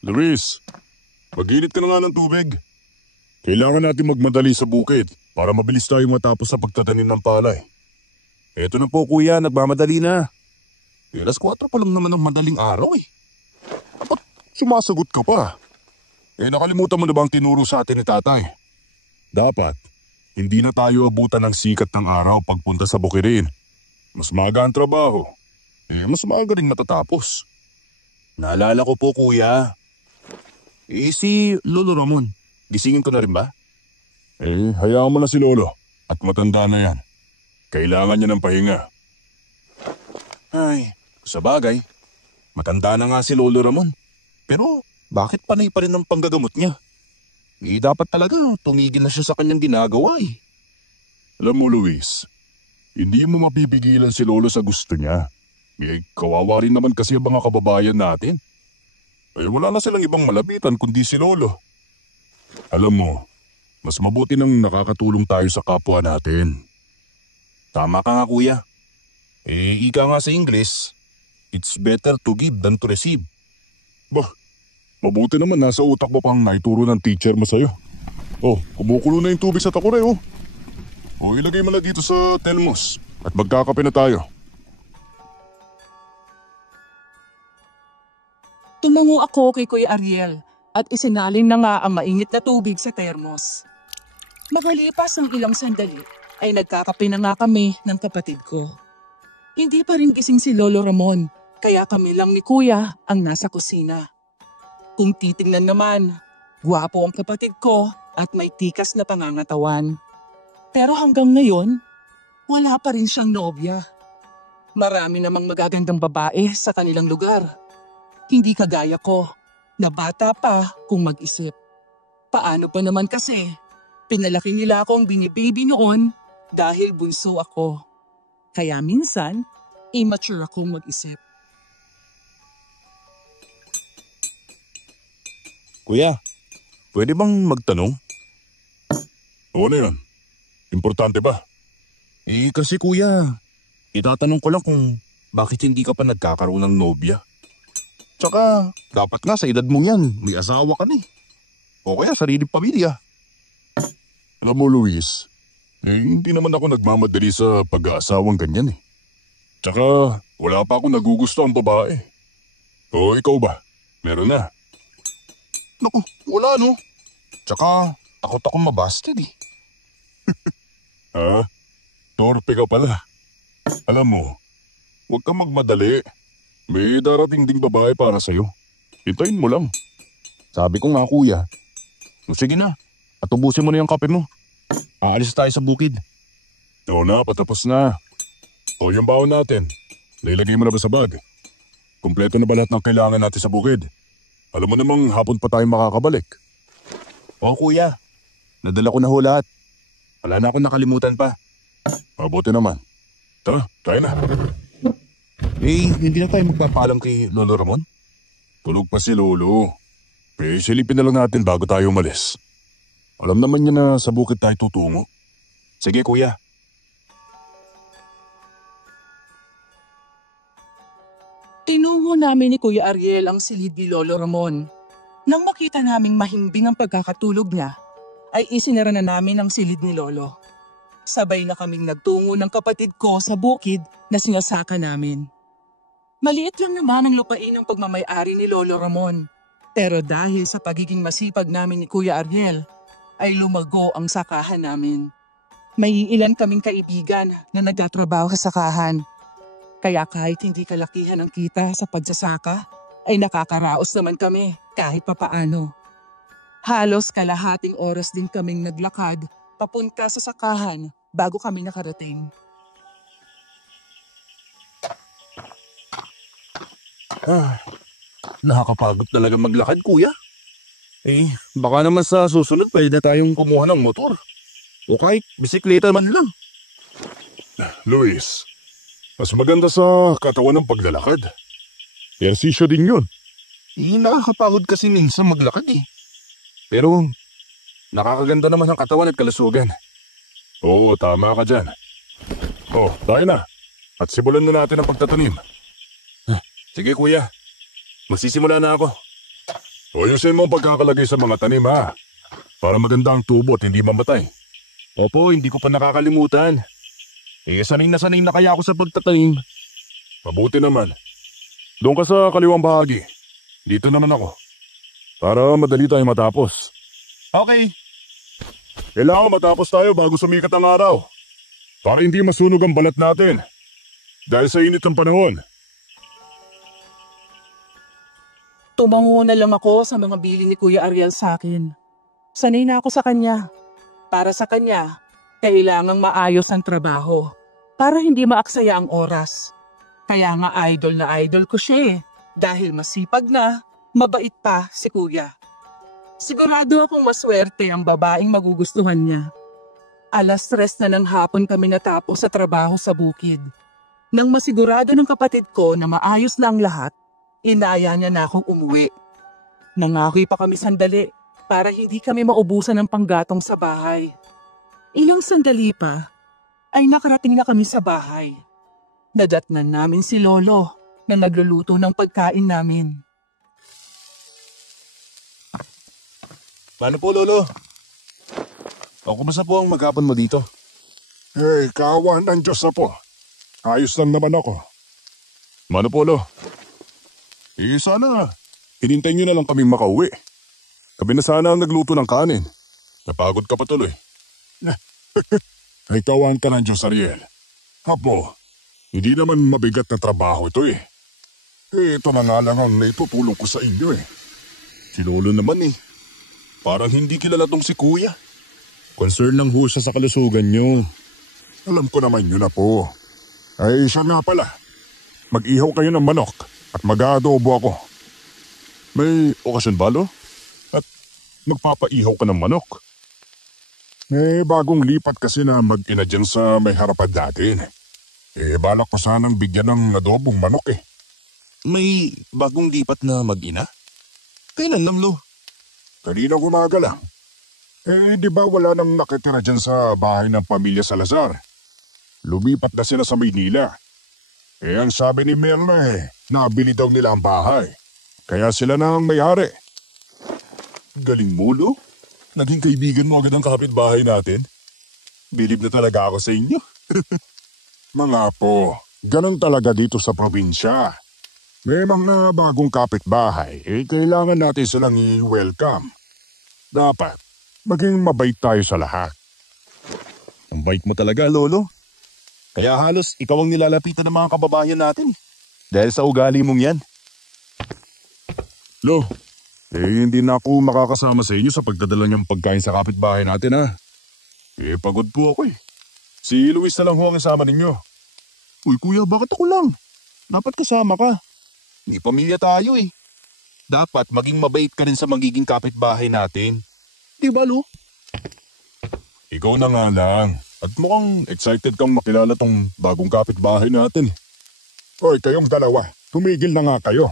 Luis, mag-init ka na nga ng tubig. Kailangan natin magmadali sa bukid para mabilis tayo matapos sa pagtatanim ng palay. Eto na po kuya, nagmamadali na. Alas 4 pa lang naman ng madaling araw eh. Ba't sumasagot ka pa? Nakalimutan mo na bang tinuro sa atin ni tatay? Dapat, hindi na tayo abutan ng sikat ng araw pagpunta sa bukirin. Mas maaga ang trabaho. Mas maaga rin matatapos. Naalala ko po kuya. Si Lolo Ramon, gisingin ko na rin ba? Hayaan mo na si Lolo at matanda na yan. Kailangan niya ng pahinga. Ay, sa bagay, matanda na nga si Lolo Ramon. Pero bakit panay pa rin ang panggagamot niya? Dapat talaga tumigil na siya sa kanyang ginagawa eh. Alam mo Luis, hindi mo mapipigilan si Lolo sa gusto niya. Kawawa rin naman kasi ang mga kababayan natin. Wala na silang ibang malapitan kundi si Lolo. Alam mo, mas mabuti nang nakakatulong tayo sa kapwa natin. Tama ka nga kuya. Ika nga sa English, it's better to give than to receive. Bah, mabuti naman nasa utak mo pang naituro ng teacher mo sa'yo. Kumukulo na yung tubig sa takore oh. Ilagay mo na dito sa telmos at magkakape na tayo. Tumango ako kay Kuya Ariel at isinalin na nga ang mainit na tubig sa termos. Makalipas ang ilang sandali ay nagkakape na nga kami ng kapatid ko. Hindi pa rin gising si Lolo Ramon, kaya kami lang ni Kuya ang nasa kusina. Kung titingnan naman, gwapo ang kapatid ko at may tikas na pangangatawan. Pero hanggang ngayon, wala pa rin siyang nobya. Marami namang magagandang babae sa kanilang lugar. Hindi kagaya ko, na bata pa kung mag-isip. Paano pa naman kasi, pinalaki nila akong binibaby noon dahil bunso ako. Kaya minsan, immature akong mag-isip. Kuya, pwede bang magtanong? Ano yan? Importante ba? Kasi kuya, itatanong ko lang kung bakit hindi ka pa nagkakaroon ng nobya. Tsaka, dapat nga sa edad mong yan, may asawa ka na eh. O kaya sariling pamilya. Alam mo Luis, hindi naman ako nagmamadali sa pag-aasawang ganyan eh. Tsaka, wala pa ako nagugusto ang babae. Ikaw ba? Meron na? Naku, wala no. Tsaka, takot akong mabasted eh. Torpe ka pala. Alam mo, huwag kang magmadali. May darating ding babae para sa'yo. Hintayin mo lang. Sabi ko nga kuya. Sige na, at ubusin mo na yung kape mo. Aalis tayo sa bukid. Oo na, patapos na. Yung baon natin. Lailagay mo na ba sa bag? Kumpleto na ba lahat ng kailangan natin sa bukid? Alam mo namang hapon pa tayo makakabalik. Oo kuya, nadala ko na ho lahat. Wala na akong nakalimutan pa. Mabuti naman. Tara, tayo na. Hindi na tayo magpapaalam kay Lolo Ramon? Tulog pa si Lolo. Silipin na lang natin bago tayo umalis. Alam naman niya na sa bukid tayo tutungo. Sige kuya. Tinungo namin ni Kuya Ariel ang silid ni Lolo Ramon. Nang makita naming mahimbing ang pagkakatulog niya, ay isinara na namin ang silid ni Lolo. Sabay na kaming nagtungo ng kapatid ko sa bukid na sinasaka namin. Maliit lang naman ang lupain ng pagmamay-ari ni Lolo Ramon. Pero dahil sa pagiging masipag namin ni Kuya Ariel, ay lumago ang sakahan namin. May ilan kaming kaibigan na nagtatrabaho sa sakahan. Kaya kahit hindi kalakihan ang kita sa pagsasaka, ay nakakaraos naman kami kahit papaano. Halos kalahating oras din kaming naglakad papunta sa sakahan bago kami nakarating. Nakakapagod talaga maglakad kuya. Baka naman sa susunod pwede na tayong kumuha ng motor. O kahit bisikleta man lang. Luis, mas maganda sa katawan ng paglalakad. Ehersisyo din yun. Nakakapagod kasi minsan maglakad eh. Pero nakakaganda naman ang katawan at kalusugan. Oo, tama ka dyan. Tayo na. At simulan na natin ang pagtatanim. Sige kuya, magsisimula na ako. Ayusin mo ang pagkakalagay sa mga tanim ha. Para maganda ang tubo at hindi mamatay. Opo, hindi ko pa nakakalimutan. Sanay na kaya ako sa pagtatanim. Mabuti naman. Doon ka sa kaliwang bahagi. Dito naman ako. Para madali tayo matapos. Okay. Kailangan matapos tayo bago sumikat ang araw. Para hindi masunog ang balat natin. Dahil sa init ng panahon. Tumango na lang ako sa mga bili ni Kuya Ariel sa akin. Sanay na ako sa kanya. Para sa kanya, kailangang maayos ang trabaho para hindi maaksaya ang oras. Kaya nga idol na idol ko siya dahil masipag na, mabait pa si Kuya. Sigurado akong maswerte ang babaeng magugustuhan niya. 3:00 na ng hapon kami natapos sa trabaho sa bukid. Nang masigurado ng kapatid ko na maayos na ang lahat, inaya niya na akong umuwi. Nangakoy pa kami sandali para hindi kami maubusan ng panggatong sa bahay. Ilang sandali pa ay nakarating na kami sa bahay. Nadatnan namin si Lolo na nagluluto ng pagkain namin. Paano po, Lolo? Kumusta po ang maghapon mo dito? Kawan ng Diyos na po. Ayos lang naman ako. Mano po, Lo? Sana. Hinintay nyo na lang kaming makauwi. Kami na sana ang nagluto ng kanin. Napagod ka pa tuloy. Ay kawan ka ng Diyos, Ariel. Apo, hindi naman mabigat na trabaho ito ito na nga lang ang naitutulong ko sa inyo Si Lolo naman parang hindi kilala tong si Kuya. Concern lang ho siya sa kalusugan nyo. Alam ko naman yun na po. Ay siya nga pala. Mag-ihaw kayo ng manok at mag-aadobo ako. May okasyon ba, Lo? At magpapaihaw ka ng manok? Bagong lipat kasi na mag-ina dyan sa may harapan natin. Balak ko sanang bigyan ng adobong manok May bagong lipat na mag-ina? Kailan lang, Lo? Kanina umaga lang. Di ba wala nang nakitira dyan sa bahay ng pamilya Salazar? Lumipat na sila sa Maynila. Ang sabi ni Mirna nabili daw nila ang bahay. Kaya sila na ang may-ari. Galing mo, Lo. Naging kaibigan mo agad ang kapitbahay natin. Bilib na talaga ako sa inyo. Mga po, ganun talaga dito sa probinsya. May mga bagong kapitbahay, kailangan natin silang i-welcome. Dapat, maging mabait tayo sa lahat. Ang bait mo talaga, Lolo. Kaya halos ikaw ang nilalapitan ng mga kababayan natin. Dahil sa ugali mong yan. Lo, hindi na ako makakasama sa inyo sa pagdadala niyang pagkain sa kapitbahay natin pagod po ako Si Luis na lang ho ang isama ninyo. Uy kuya, bakit ako lang? Dapat kasama ka. May pamilya tayo Dapat maging mabait ka rin sa magiging kapitbahay natin. Di ba, Lo? Ikaw na nga lang. At mukhang excited kang makilala tong bagong kapitbahay natin. Hoy, kayong dalawa, tumigil na nga kayo.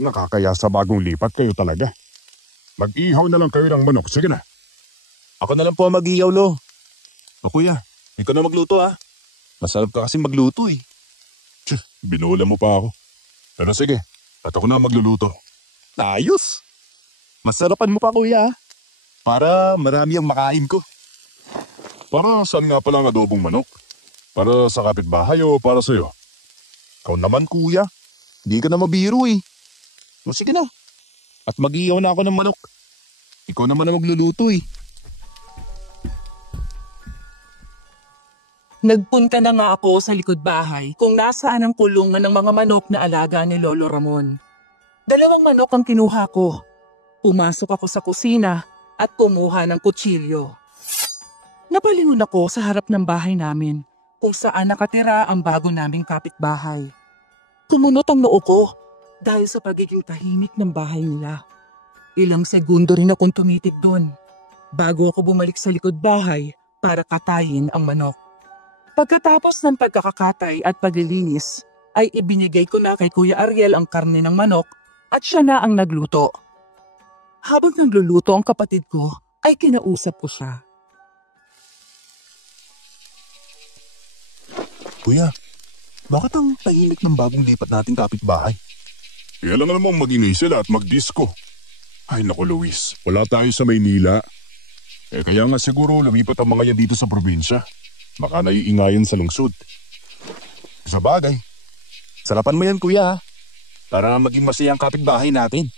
Nakakaya sa bagong lipat kayo talaga. Mag-ihaw na lang kayo ng manok, sige na. Ako na lang po ang mag-ihaw, Lo. O kuya, ikaw na magluto Masarap ka kasi magluto Binula mo pa ako. Pero sige, at ako na magluluto. Ayos! Masarapan mo pa, kuya. Para marami ang makain ko. Para saan nga pala ang adobong manok? Para sa kapitbahay o para sa'yo? Ikaw naman, kuya. Hindi ka na mabiro O sige na. At mag-ihaw na ako ng manok. Ikaw naman ang magluluto Nagpunta na nga ako sa likod bahay kung nasaan ang kulungan ng mga manok na alaga ni Lolo Ramon. 2 manok ang kinuha ko. Pumasok ako sa kusina at kumuha ng kutsilyo. Napalingon ako sa harap ng bahay namin kung saan nakatira ang bago naming kapitbahay. Kumunot ang noo ko dahil sa pagiging tahimik ng bahay nila. Ilang segundo rin akong tumitig doon bago ako bumalik sa likod bahay para katayin ang manok. Pagkatapos ng pagkakakatay at paglilinis, ay ibinigay ko na kay Kuya Ariel ang karne ng manok at siya na ang nagluto. Habang nagluluto ang kapatid ko, ay kinausap ko siya. Kuya, bakit ang tahimik ng bagong lipat nating kapitbahay? Kaya lang namang mag-ingay sila at mag-disco. Ay naku Luis, wala tayo sa Maynila. Kaya nga siguro lumipat ang mga yan dito sa probinsya. Baka naiingayan sa lungsod. Sa bagay. Sarapan mo yan kuya, para maging masaya ang kapitbahay natin.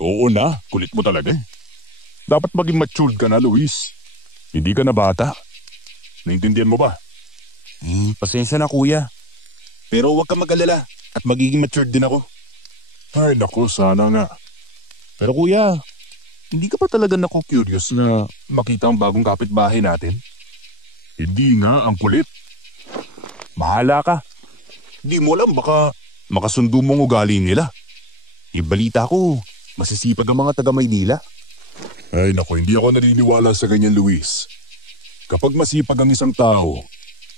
Oo na, kulit mo talaga. Dapat maging matured ka na Luis. Hindi ka na bata. Naintindihan mo ba? Pasensya na kuya. Pero huwag ka mag-alala at magiging matured din ako. Ay naku, sana nga. Pero kuya, hindi ka pa talaga naku-curious na makita ang bagong kapitbahay natin? Hindi nga, ang kulit. Bahala ka. Di mo alam, baka makasundo mong ugali nila. Ibalita ko, masisipag ang mga taga Maynila. Ay naku, hindi ako naniniwala sa ganyan Luis. Kapag masipag ang isang tao,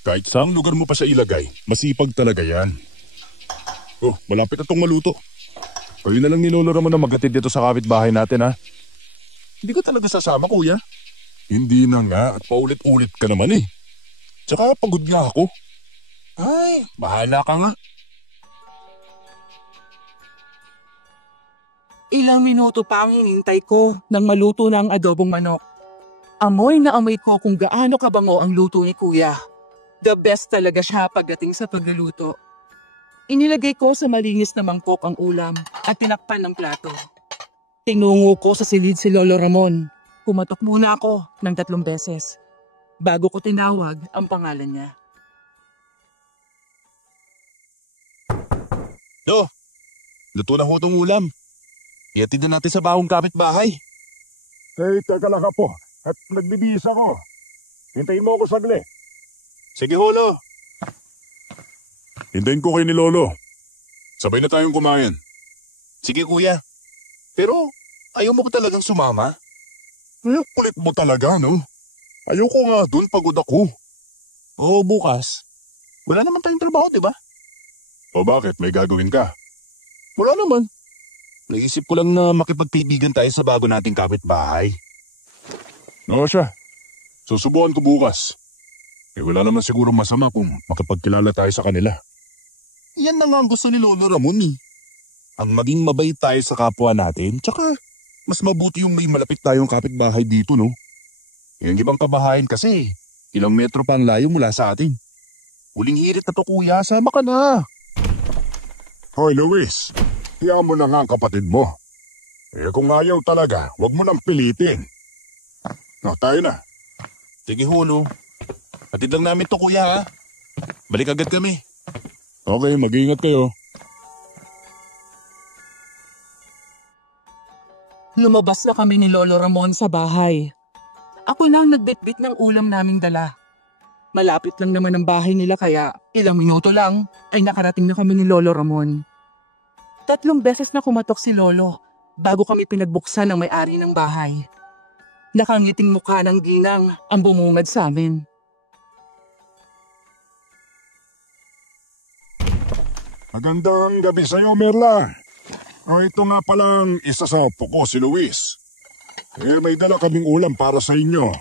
kahit saang lugar mo pa siya ilagay, masipag talaga yan. Oh, malapit na itong maluto. Kayo na lang ni Lolo Ramon na maghatid dito sa kapitbahay natin ha. Hindi ko talaga sasama kuya. Hindi na nga at paulit-ulit ka naman eh. Tsaka pagod nga ako. Ay, bahala ka nga. Ilang minuto pa ang hinintay ko nang maluto na ang adobong manok. Amoy na amoy ko kung gaano kabango ang luto ni Kuya. The best talaga siya pagdating sa pagluluto. Inilagay ko sa malinis na mangkok ang ulam at tinakpan ng plato. Tinungo ko sa silid si Lolo Ramon. Kumatok muna ako ng 3 beses bago ko tinawag ang pangalan niya. Lo, luto na ho itong ulam. Iatid na natin sa bagong kapitbahay. Teka lang po. At nagbibihis ako. Hintayin mo ako sagli. Sige ho, Lo. Hintayin ko kayo ni Lolo. Sabay na tayong kumain. Sige kuya. Pero ayaw mo ko talagang sumama? Kulit mo talaga, no? Ayoko nga dun, pagod ako. Oo, bukas. Wala naman tayong trabaho, di ba? O bakit? May gagawin ka? Wala naman. Naisip ko lang na makipagkaibigan tayo sa bago nating kapitbahay. Oo siya. Susubukan ko bukas. Wala naman siguro masama kung makipagkilala tayo sa kanila. Yan na nga ang gusto ni Lolo Ramon eh. Ang maging mabait tayo sa kapwa natin, tsaka mas mabuti yung may malapit tayong kapitbahay dito, no? Yung ibang kabahayan kasi, ilang metro pa ang layo mula sa atin. Huling hirit na to kuya, sama ka na. Hoy Luis, hiyaan mo na nga ang kapatid mo. Kung ayaw talaga, wag mo nang pilitin. No, tayo na. Sige Holo, hatid lang namin to kuya ha. Balik agad kami. Okay, mag-iingat kayo. Lumabas na kami ni Lolo Ramon sa bahay. Ako lang nagbitbit ng ulam naming dala. Malapit lang naman ang bahay nila kaya ilang minuto lang ay nakarating na kami ni Lolo Ramon. 3 beses na kumatok si Lolo bago kami pinagbuksan ng may-ari ng bahay. Nakangiting mukha ng ginang ang bumungad sa amin. Magandang gabi sa'yo, Merla. Ito nga palang isa sa apo ko, si Luis. May dala kaming ulam para sa inyo.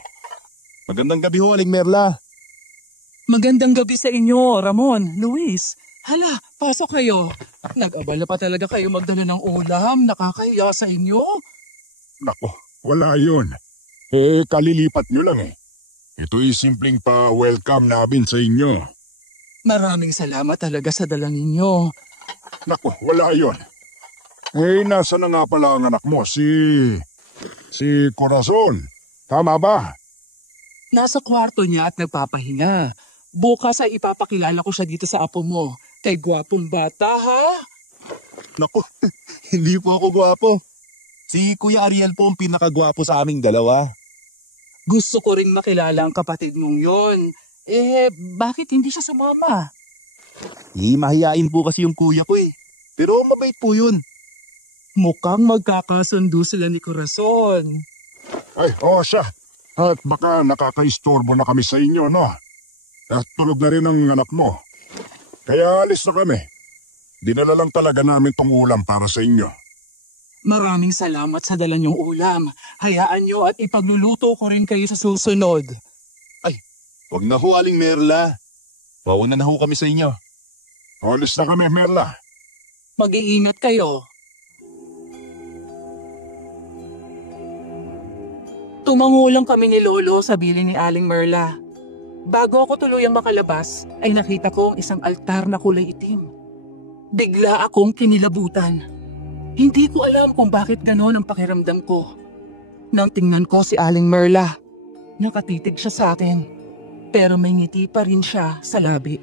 Magandang gabi ho, Aling Merla. Magandang gabi sa inyo, Ramon, Luis. Hala, pasok kayo. Nag-abala pa talaga kayo magdala ng ulam. Nakakahiya sa inyo. Nako, wala yun. Kalilipat nyo lang eh. Ito'y simpleng pa-welcome namin sa inyo. Maraming salamat talaga sa dala ninyo. Nako, wala yun. Nasa na nga pala ang anak mo, si Corazon. Tama ba? Nasa kwarto niya at nagpapahinga. Bukas ay ipapakilala ko siya dito sa apo mo. Kay gwapong bata, ha? Naku, hindi po ako gwapo. Si Kuya Ariel po ang pinakagwapo sa aming dalawa. Gusto ko rin makilala ang kapatid mong yon. Bakit hindi siya sumama? Mahihain po kasi yung kuya ko eh. Pero mabait po yun. Mukhang magkakasundo sila ni Corazon. Ay, siya. At baka nakakaistorbo na kami sa inyo, no? At tulog na rin ang anak mo. Kaya alis na kami. Dinala lang talaga namin tong ulam para sa inyo. Maraming salamat sa dala niyong ulam. Hayaan niyo at ipagluluto ko rin kayo sa susunod. Ay, wag na ho, Aling Merla. Mauna na ho kami sa inyo. Alis na kami, Merla. Mag-iingat kayo. Tumango lang kami ni Lolo sa biling ni Aling Merla. Bago ako tuluyang makalabas, ay nakita ko isang altar na kulay itim. Bigla akong kinilabutan. Hindi ko alam kung bakit gano'n ang pakiramdam ko. Nang tingnan ko si Aling Merla, nakatitig siya sa akin. Pero may ngiti pa rin siya sa labi.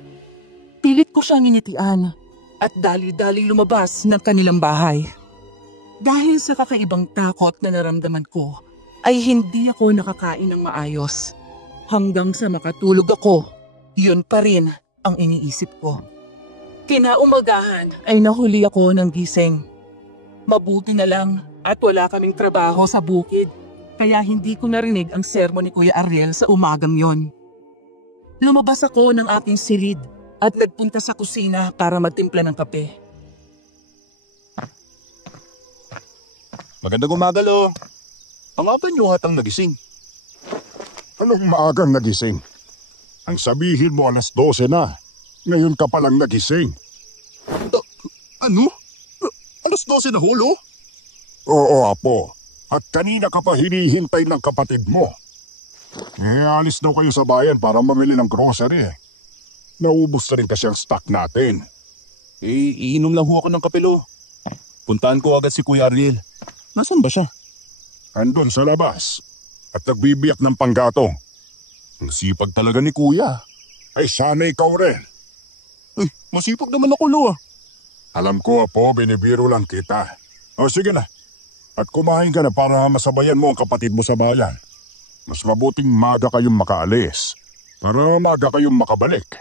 Pilit ko siyang initian at dali-dali lumabas ng kanilang bahay. Dahil sa kakaibang takot na naramdaman ko, ay hindi ako nakakain ng maayos. Hanggang sa makatulog ako, yun pa rin ang iniisip ko. Kinaumagahan ay nahuli ako ng gising. Mabuti na lang at wala kaming trabaho sa bukid, kaya hindi ko narinig ang sermon ni Kuya Ariel sa umagang yon. Lumabas ako ng aking silid at nagpunta sa kusina para magtimpla ng kape. Magandang umaga, Lo. Ang apan niyo hatang nagising. Anong maagang nagising? Ang sabihin mo 12:00 na. Ngayon ka palang nagising. Ano? 12:00 na hulo? Oo, Apo. At kanina ka pa hinihintay ng kapatid mo. Alis daw kayo sa bayan para mamili ng grocery. Naubos na rin kasi ang stock natin. Iinom lang ho ako ng kape, Lo. Puntaan ko agad si Kuya Ariel. Nasaan ba siya? Andun sa labas. At nagbibiyak ng panggatong. Ang sipag talaga ni Kuya. Ay sana ikaw rin. Ay, masipag naman ako, Lo. Alam ko, Apo, binibiro lang kita. O sige na. At kumain ka na para masabayan mo ang kapatid mo sa bayan. Mas mabuting maga kayong makaalis. Para maga kayong makabalik.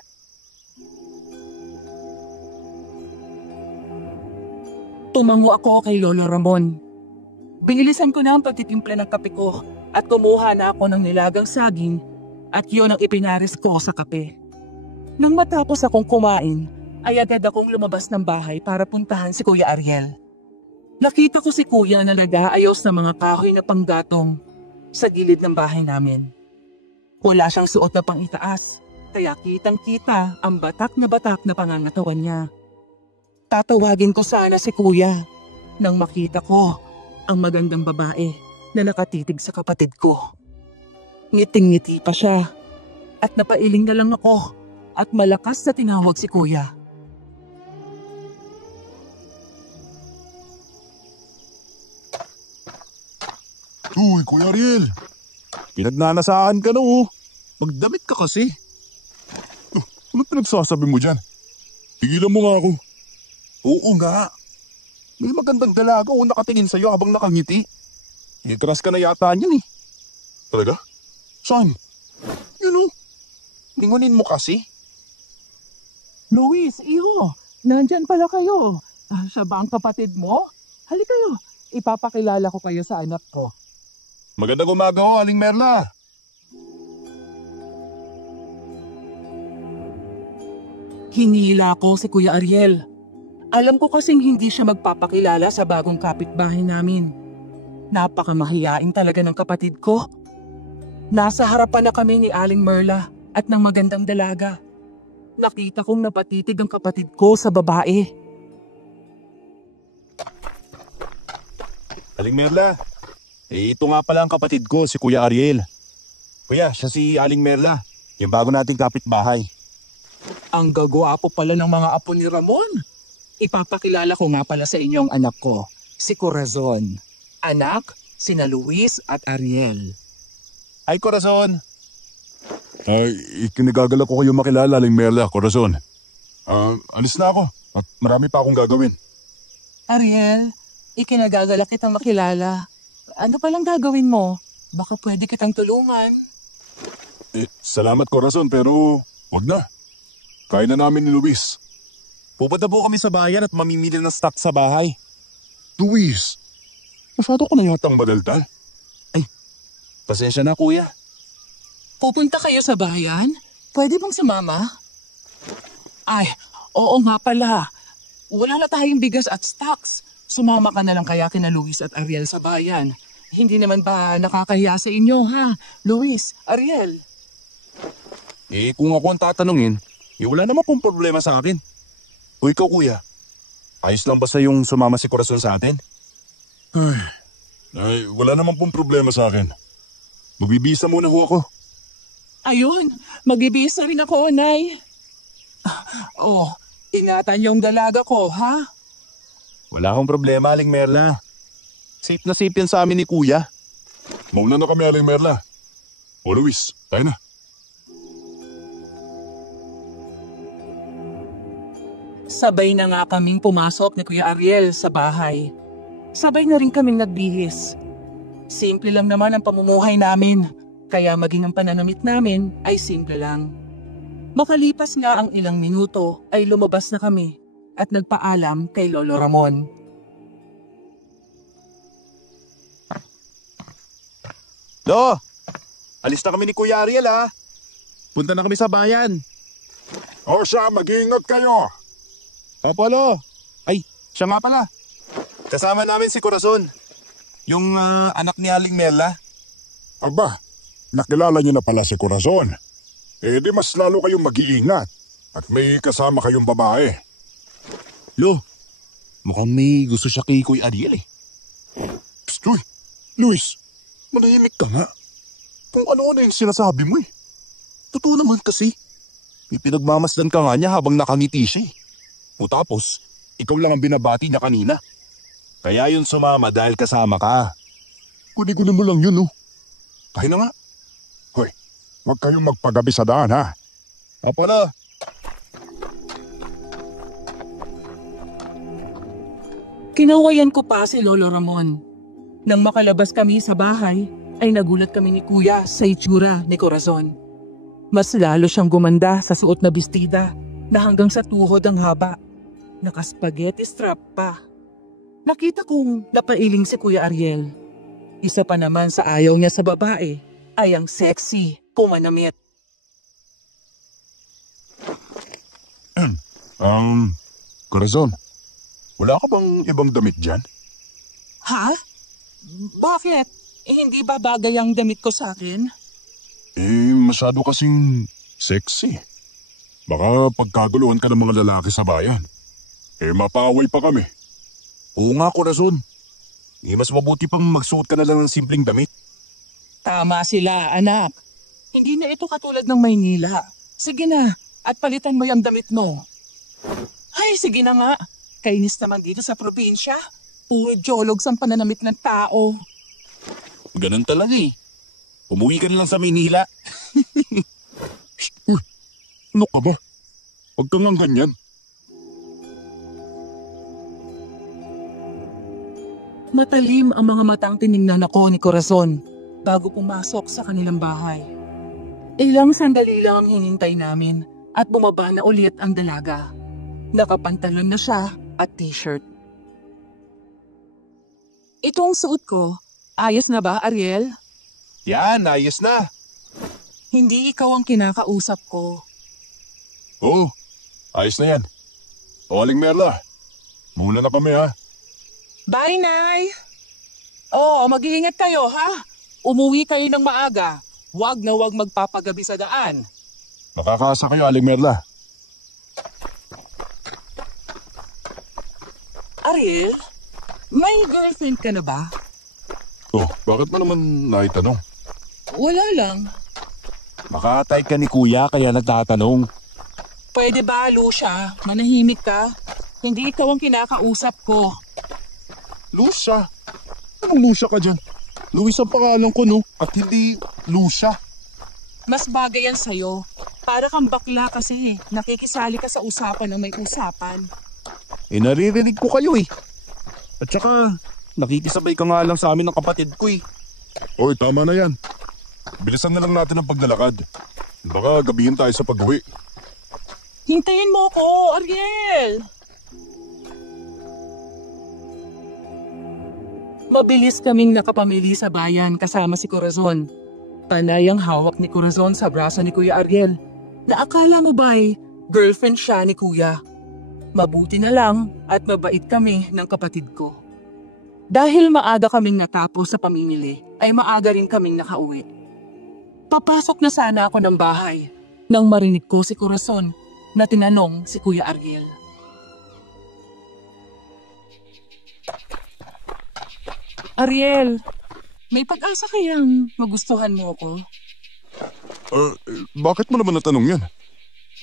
Tumango ako kay Lolo Ramon. Binilisan ko na ang pagtitimpla ng kape ko at kumuha na ako ng nilagang saging at yun ang ipinaris ko sa kape. Nang matapos akong kumain, ay agad akong lumabas ng bahay para puntahan si Kuya Ariel. Nakita ko si Kuya na nag-aayos ng mga kahoy na panggatong sa gilid ng bahay namin. Wala siyang suot na pang-itaas, kaya kitang-kita ang batak na pangangatawan niya. Tatawagin ko sana si Kuya nang makita ko ang magandang babae na nakatitig sa kapatid ko. Ngiting-ngiti pa siya at napailing na lang ako at malakas na tinawag si Kuya. Uy, Kuya Ariel. Pinagnanasaan ka na, oh. Magdamit ka kasi. Ano pinagsasabi mo dyan? Tigilan mo nga ako. Oo nga. May magandang dalaga o nakatingin sa'yo habang nakangiti. Crush ka na yata niyan eh. Talaga? Saan? Yun oh. Lingunin mo kasi. Luis, iho, nandyan pala kayo. Siya ba ang kapatid mo? Halika kayo, ipapakilala ko kayo sa anak ko. Magandang umaga ho, Aling Merla. Hinila ko si Kuya Ariel. Alam ko kasing hindi siya magpapakilala sa bagong kapitbahay namin. Napakamahiyain talaga ng kapatid ko. Nasa harapan na kami ni Aling Merla at ng magandang dalaga. Nakita kong napatitig ang kapatid ko sa babae. Aling Merla, ito nga pala ang kapatid ko, si Kuya Ariel. Kuya, siya si Aling Merla, yung bago nating kapitbahay. Ang gagwapo pala ng mga apo ni Ramon. Ipapakilala ko nga pala sa inyong anak ko, si Corazon. Anak, sina Luis at Ariel. Ay, Corazon. Ay, ikinagagala ko kayo makilala, Aling Merla, Corazon. Alis na ako at marami pa akong gagawin. Ariel, ikinagagala kitang makilala. Ano palang gagawin mo? Baka pwede kitang tulungan. Salamat, Corazon, pero wag na. Kaya na namin ni Luis. Pupunta po kami sa bayan at mamimili ng stock sa bahay. Luis, masyado ko na yatang madaldal. Pasensya na, Kuya. Pupunta kayo sa bayan? Pwede bang sumama? Ay, oo nga pala. Wala na tayong bigas at stocks. Sumama ka na lang kaya kina Luis at Ariel sa bayan. Hindi naman ba nakakahiya sa inyo, ha? Luis, Ariel. Kung ako ang tatanungin, wala naman pong problema sa akin. O ikaw, Kuya, ayos lang ba sa yung sumama si Corazon sa atin? Ay, wala naman pong problema sa akin. Magbibisa muna ho ako. Ayun, magibisa rin ako, Nay. Oh, ingatan yung dalaga ko, ha? Wala akong problema, Aling Merla. Safe na safe yan sa amin ni Kuya. Mauna na kami, Aling Merla. O Luis, tayo na. Sabay na nga kaming pumasok ni Kuya Ariel sa bahay. Sabay na rin kaming nagbihis. Simple lang naman ang pamumuhay namin, kaya maging ang pananamit namin ay simple lang. Makalipas nga ang ilang minuto ay lumabas na kami at nagpaalam kay Lolo Ramon. Lo! Alis na kami ni Kuya Ariel ha. Punta na kami sa bayan. O siya, mag-iingat kayo. Opo, Lo. Ay, siya nga pala. Kasama namin si Corazon. Yung anak ni Aling Merla. Aba, nakilala niyo na pala si Corazon. Eh di mas lalo kayong mag-iingat. At may kasama kayong babae. Lo, mukhang may gusto siya kay Kuya Ariel eh. Psst, uy, Luis, manahimik ka nga. Kung ano-ano yung sinasabi mo eh. Totoo naman kasi. May pinagmamasdan ka nga niya habang nakangiti siya eh. O tapos, ikaw lang ang binabati niya kanina. Kaya yun sumama dahil kasama ka. Kunin mo lang yun, oh. Tayo na nga. Hoy, huwag kayong magpagabi sa daan, ha? Opo, Lo. Kinawayan ko pa si Lolo Ramon. Nang makalabas kami sa bahay, ay nagulat kami ni Kuya sa itsura ni Corazon. Mas lalo siyang gumanda sa suot na bestida na hanggang sa tuhod ang haba. Naka-spaghetti strap pa. Nakita kong napailing si Kuya Ariel. Isa pa naman sa ayaw niya sa babae ay ang sexy pumanamit. Corazon, wala ka bang ibang damit dyan? Ha? Bakit? Hindi ba bagay ang damit ko sa akin? Eh, masyado kasing sexy. Baka pagkaguluhan ka ng mga lalaki sa bayan. Eh, mapaway pa kami. Oo nga, Corazon. Mas mabuti pang magsuot ka na lang ng simpleng damit. Tama sila, anak. Hindi na ito katulad ng Maynila. Sige na, at palitan mo yung damit mo. Ay, sige na nga. Kainis naman dito sa probinsya. Puro jologs ang pananamit ng tao. Ganun talaga eh. Umuwi ka na lang sa Maynila. Uy, ano ka ba? Huwag kang ang ganyan. Matalim ang mga matang tiningnan ako ni Corazon bago pumasok sa kanilang bahay. Ilang sandali lang ang hinintay namin at bumaba na ulit ang dalaga. Nakapantalon na siya at t-shirt. Itong suot ko, ayos na ba, Ariel? Yan, ayos na. Hindi ikaw ang kinakausap ko. Oo, ayos na yan. O, Aling Merla, muna na kami, ha? Bye, Nay! Oo, mag-iingat kayo, ha? Umuwi kayo ng maaga. Huwag na huwag magpapagabi sa daan. Makakaasa kayo, Aling Merla. Ariel, may girlfriend ka na ba? Oh, bakit mo naman naitanong? Wala lang. Makatay ka ni Kuya kaya nagtatanong. Pwede ba, Lucia? Manahimik ka? Hindi ikaw ang kinakausap ko. Lucia? Anong Lucia ka dyan? Luis ang pangalan ko, no? At hindi Lucia. Mas bagay yan sa'yo. Para kang bakla kasi. Nakikisali ka sa usapan ng may usapan. Naririnig ko kayo eh. At saka, nakikisabay ka nga lang sa amin ng kapatid ko eh. Oy, tama na yan. Bilisan na lang natin ang paglalakad. Baka gabihin tayo sa pag-uwi. Hintayin mo ko, Ariel! Mabilis kaming nakapamili sa bayan kasama si Corazon. Panay ang hawak ni Corazon sa braso ni Kuya Ariel. Naakala mo ba'y girlfriend siya ni Kuya? Mabuti na lang at mabait kami ng kapatid ko. Dahil maaga kaming natapos sa pamimili, ay maaga rin kaming nakauwi. Papasok na sana ako ng bahay nang marinig ko si Corazon na tinanong si Kuya Ariel. Ariel, May pag-asa kayang magustuhan mo ako? Bakit mo naman natanong yan?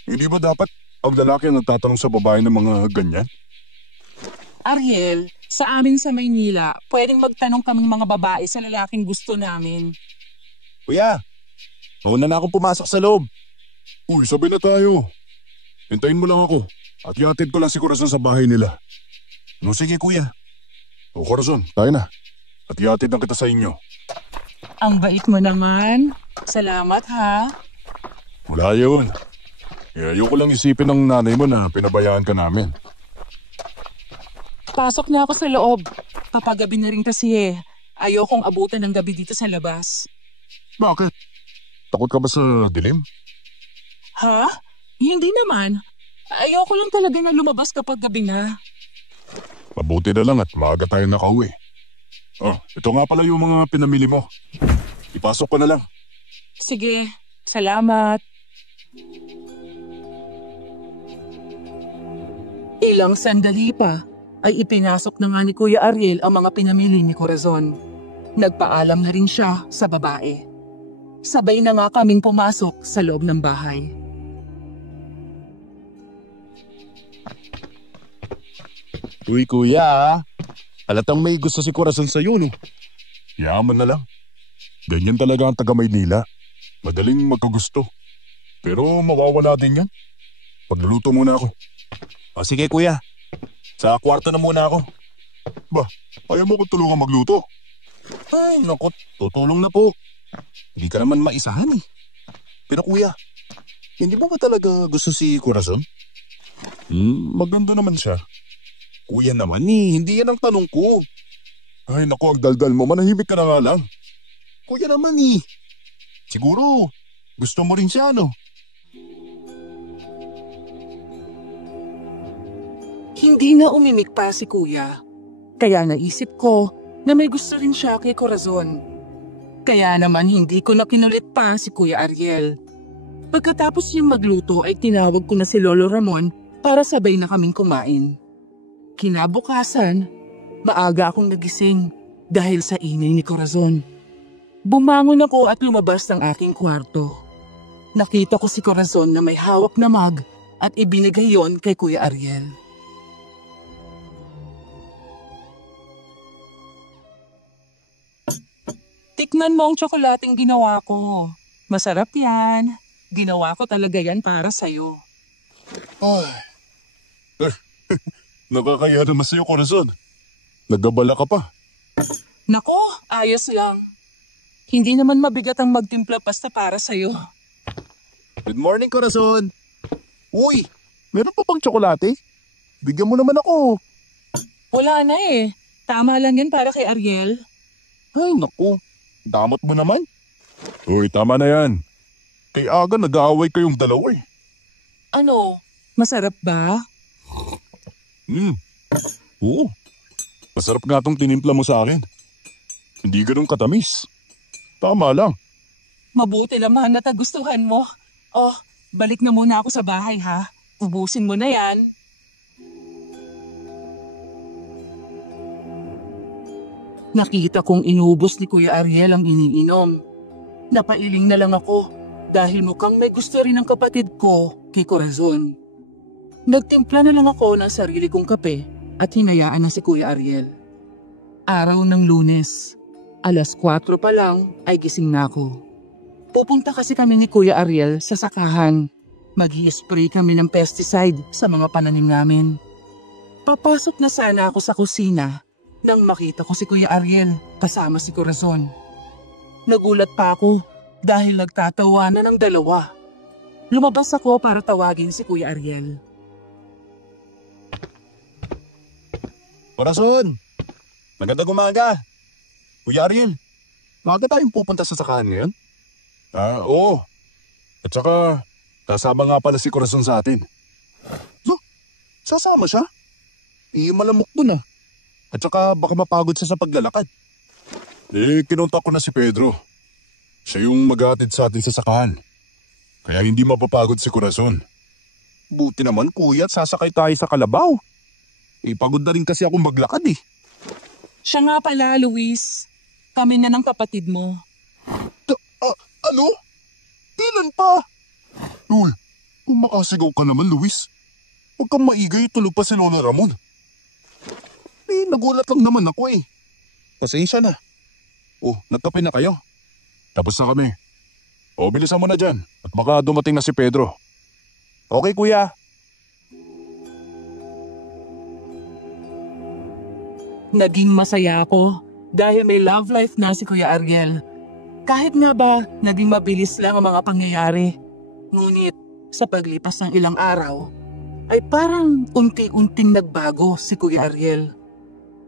Hindi ba dapat ang lalaki ang nagtatanong sa babae ng mga ganyan? Ariel, sa amin sa Maynila, pwedeng magtanong kaming mga babae sa lalaking gusto namin. Kuya, mauna na akong pumasok sa loob. Uy, sabay na tayo. Hintayin mo lang ako at ihatid ko lang si Corazon sa bahay nila. No, sige kuya. O Corazon, tayo na. At ihatid na kita sa inyo. Ang bait mo naman. Salamat ha. Wala yun. Ayoko lang isipin ng nanay mo na pinabayaan ka namin. Pasok na ako sa loob. Papagabi na rin kasi ayokong abutan ng gabi dito sa labas. Bakit? Takot ka ba sa dilim? Ha? Hindi naman. Ayoko lang talaga na lumabas kapag gabi na. Mabuti na lang at maaga tayo nakauwi. Ito nga pala yung mga pinamili mo. Ipasok ko na lang. Sige, salamat. Ilang sandali pa ay ipinasok na nga ni Kuya Ariel ang mga pinamili ni Corazon. Nagpaalam na rin siya sa babae. Sabay na nga kaming pumasok sa loob ng bahay. Uy kuya, halatang may gusto si Corazon sa'yo no. Yaman na lang. Ganyan talaga ang taga Maynila. Madaling magkagusto. Pero mawawala din yan. Pagluluto muna ako. O sige kuya, sa kwarto na muna ako. Ba, ayaw mo ko tulungan magluto. Ay naku, tutulong na po. Hindi ka naman maisahan eh. Pero kuya, hindi mo ba talaga gusto si Corazon? Maganda naman siya. Kuya naman hindi yan ang tanong ko. Ay naku, ang daldal mo. Manahimik ka na nga lang. Kuya naman siguro gusto mo rin siya no? Hindi na umimik pa si Kuya. Kaya naisip ko na may gusto rin siya kay Corazon. Kaya naman hindi ko na kinulit pa si Kuya Ariel. Pagkatapos niyang magluto ay tinawag ko na si Lolo Ramon para sabay na kaming kumain. Kinabukasan, maaga akong nagising dahil sa ingay ni Corazon. Bumangon ako at lumabas ng aking kwarto. Nakita ko si Corazon na may hawak na mug at ibinigay yon kay Kuya Ariel. Tikman mo ang tsokolating ginawa ko. Masarap yan. Ginawa ko talaga yan para sa'yo. Ay. Nakakaya naman sa'yo, Corazon. Nagabala ka pa. Nako, ayos lang. Hindi naman mabigat ang magtimpla basta para sa'yo. Good morning Corazon. Uy, meron pa bang tsokolate? Bigyan mo naman ako. Wala na Tama lang yan para kay Ariel. Ay naku, damot mo naman. Uy, tama na yan. Kay aga nag-aaway kayong dalawa Ano? Masarap ba? Oo. Masarap nga tong tinimpla mo sa akin. Hindi ganun katamis. Tama lang. Mabuti naman na tagustuhan mo. Oh, balik na muna ako sa bahay ha. Ubusin mo na yan. Nakita kong inubos ni Kuya Ariel ang iniinom. Napailing na lang ako dahil mukhang may gusto rin ang kapatid ko kay Corazon. Nagtimpla na lang ako ng sarili kong kape at hinayaan na si Kuya Ariel. Araw ng Lunes, 4:00 pa lang ay gising na ako. Pupunta kasi kami ni Kuya Ariel sa sakahan. Mag-i-spray kami ng pesticide sa mga pananim namin. Papasok na sana ako sa kusina nang makita ko si Kuya Ariel kasama si Corazon. Nagulat pa ako dahil nagtatawanan ng dalawa. Lumabas ako para tawagin si Kuya Ariel. Corazon, magandang umaga. Kuya Ariel, maaga tayong pupunta sa sakahan ngayon? Oo. At saka, kasama nga pala si Corazon sa atin. So, sasama siya? Malamok dun At saka baka mapagod siya sa paglalakad. Kinontak ko na si Pedro. Siya yung maghatid sa atin sa sakahan. Kaya hindi mapapagod si Corazon. Buti naman kuya at sasakay tayo sa kalabaw. Pagod na rin kasi ako maglakad Siya nga pala, Luis. Kami na ng kapatid mo. Ano? Ilan pa? Uy, kung makasigaw ka naman, Luis. Huwag kang maigay, tulog pa si Lola Ramon. Nagulat lang naman ako eh. Pasensya na. Oh, nagkape na kayo? Tapos na kami. O, bilisan mo na dyan. At baka dumating na si Pedro. Okay, kuya. Naging masaya ako dahil may love life na si Kuya Ariel. Kahit nga ba naging mabilis lang ang mga pangyayari. Ngunit sa paglipas ng ilang araw ay parang unti-unting nagbago si Kuya Ariel.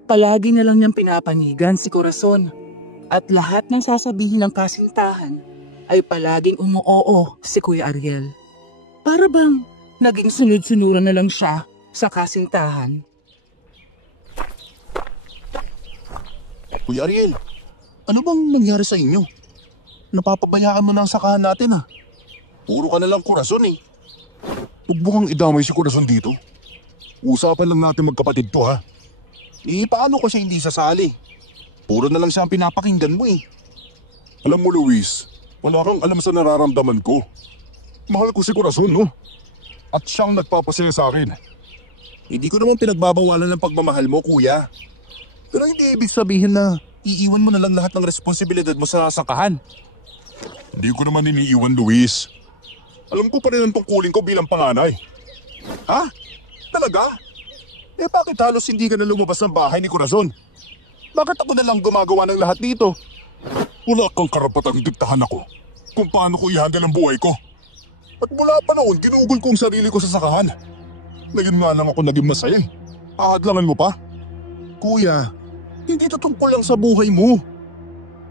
Palagi na lang niyang pinapanigan si Corazon at lahat ng sasabihin ng kasintahan ay palaging umuoo si Kuya Ariel. Para bang naging sunod-sunuran na lang siya sa kasintahan. Kuya Ariel, ano bang nangyari sa inyo? Napapabayaan mo na ang sakahan natin ah. Puro ka na lang Corazon eh. Huwag mo kang idamay si Corazon dito. Usapan lang natin magkapatid to ha. Paano ko siya hindi sasali? Puro na lang siya ang pinapakinggan mo eh. Alam mo Luis, wala kang alam sa nararamdaman ko. Mahal ko si Corazon no? At siyang nagpapasaya sa akin. Hindi ko naman pinagbabawalan ng pagmamahal mo kuya. Pero hindi ibig sabihin na iiwan mo na lang lahat ng responsibilidad mo sa sakahan. Hindi ko naman iniiwan Luis. Alam ko pa rin ang tungkulin ko bilang panganay. Ha? Talaga? Bakit halos hindi ka na lumabas ng bahay ni Corazon? Bakit ako na lang gumagawa ng lahat dito? Wala kang karapatang diktahan ako kung paano ko i-handle ang buhay ko. At mula pa noon, ginugol ko ang sarili ko sa sakahan. Ngayon nga lang ako naging masaya. Ahadlangan mo pa? Kuya, hindi ito tungkol lang sa buhay mo.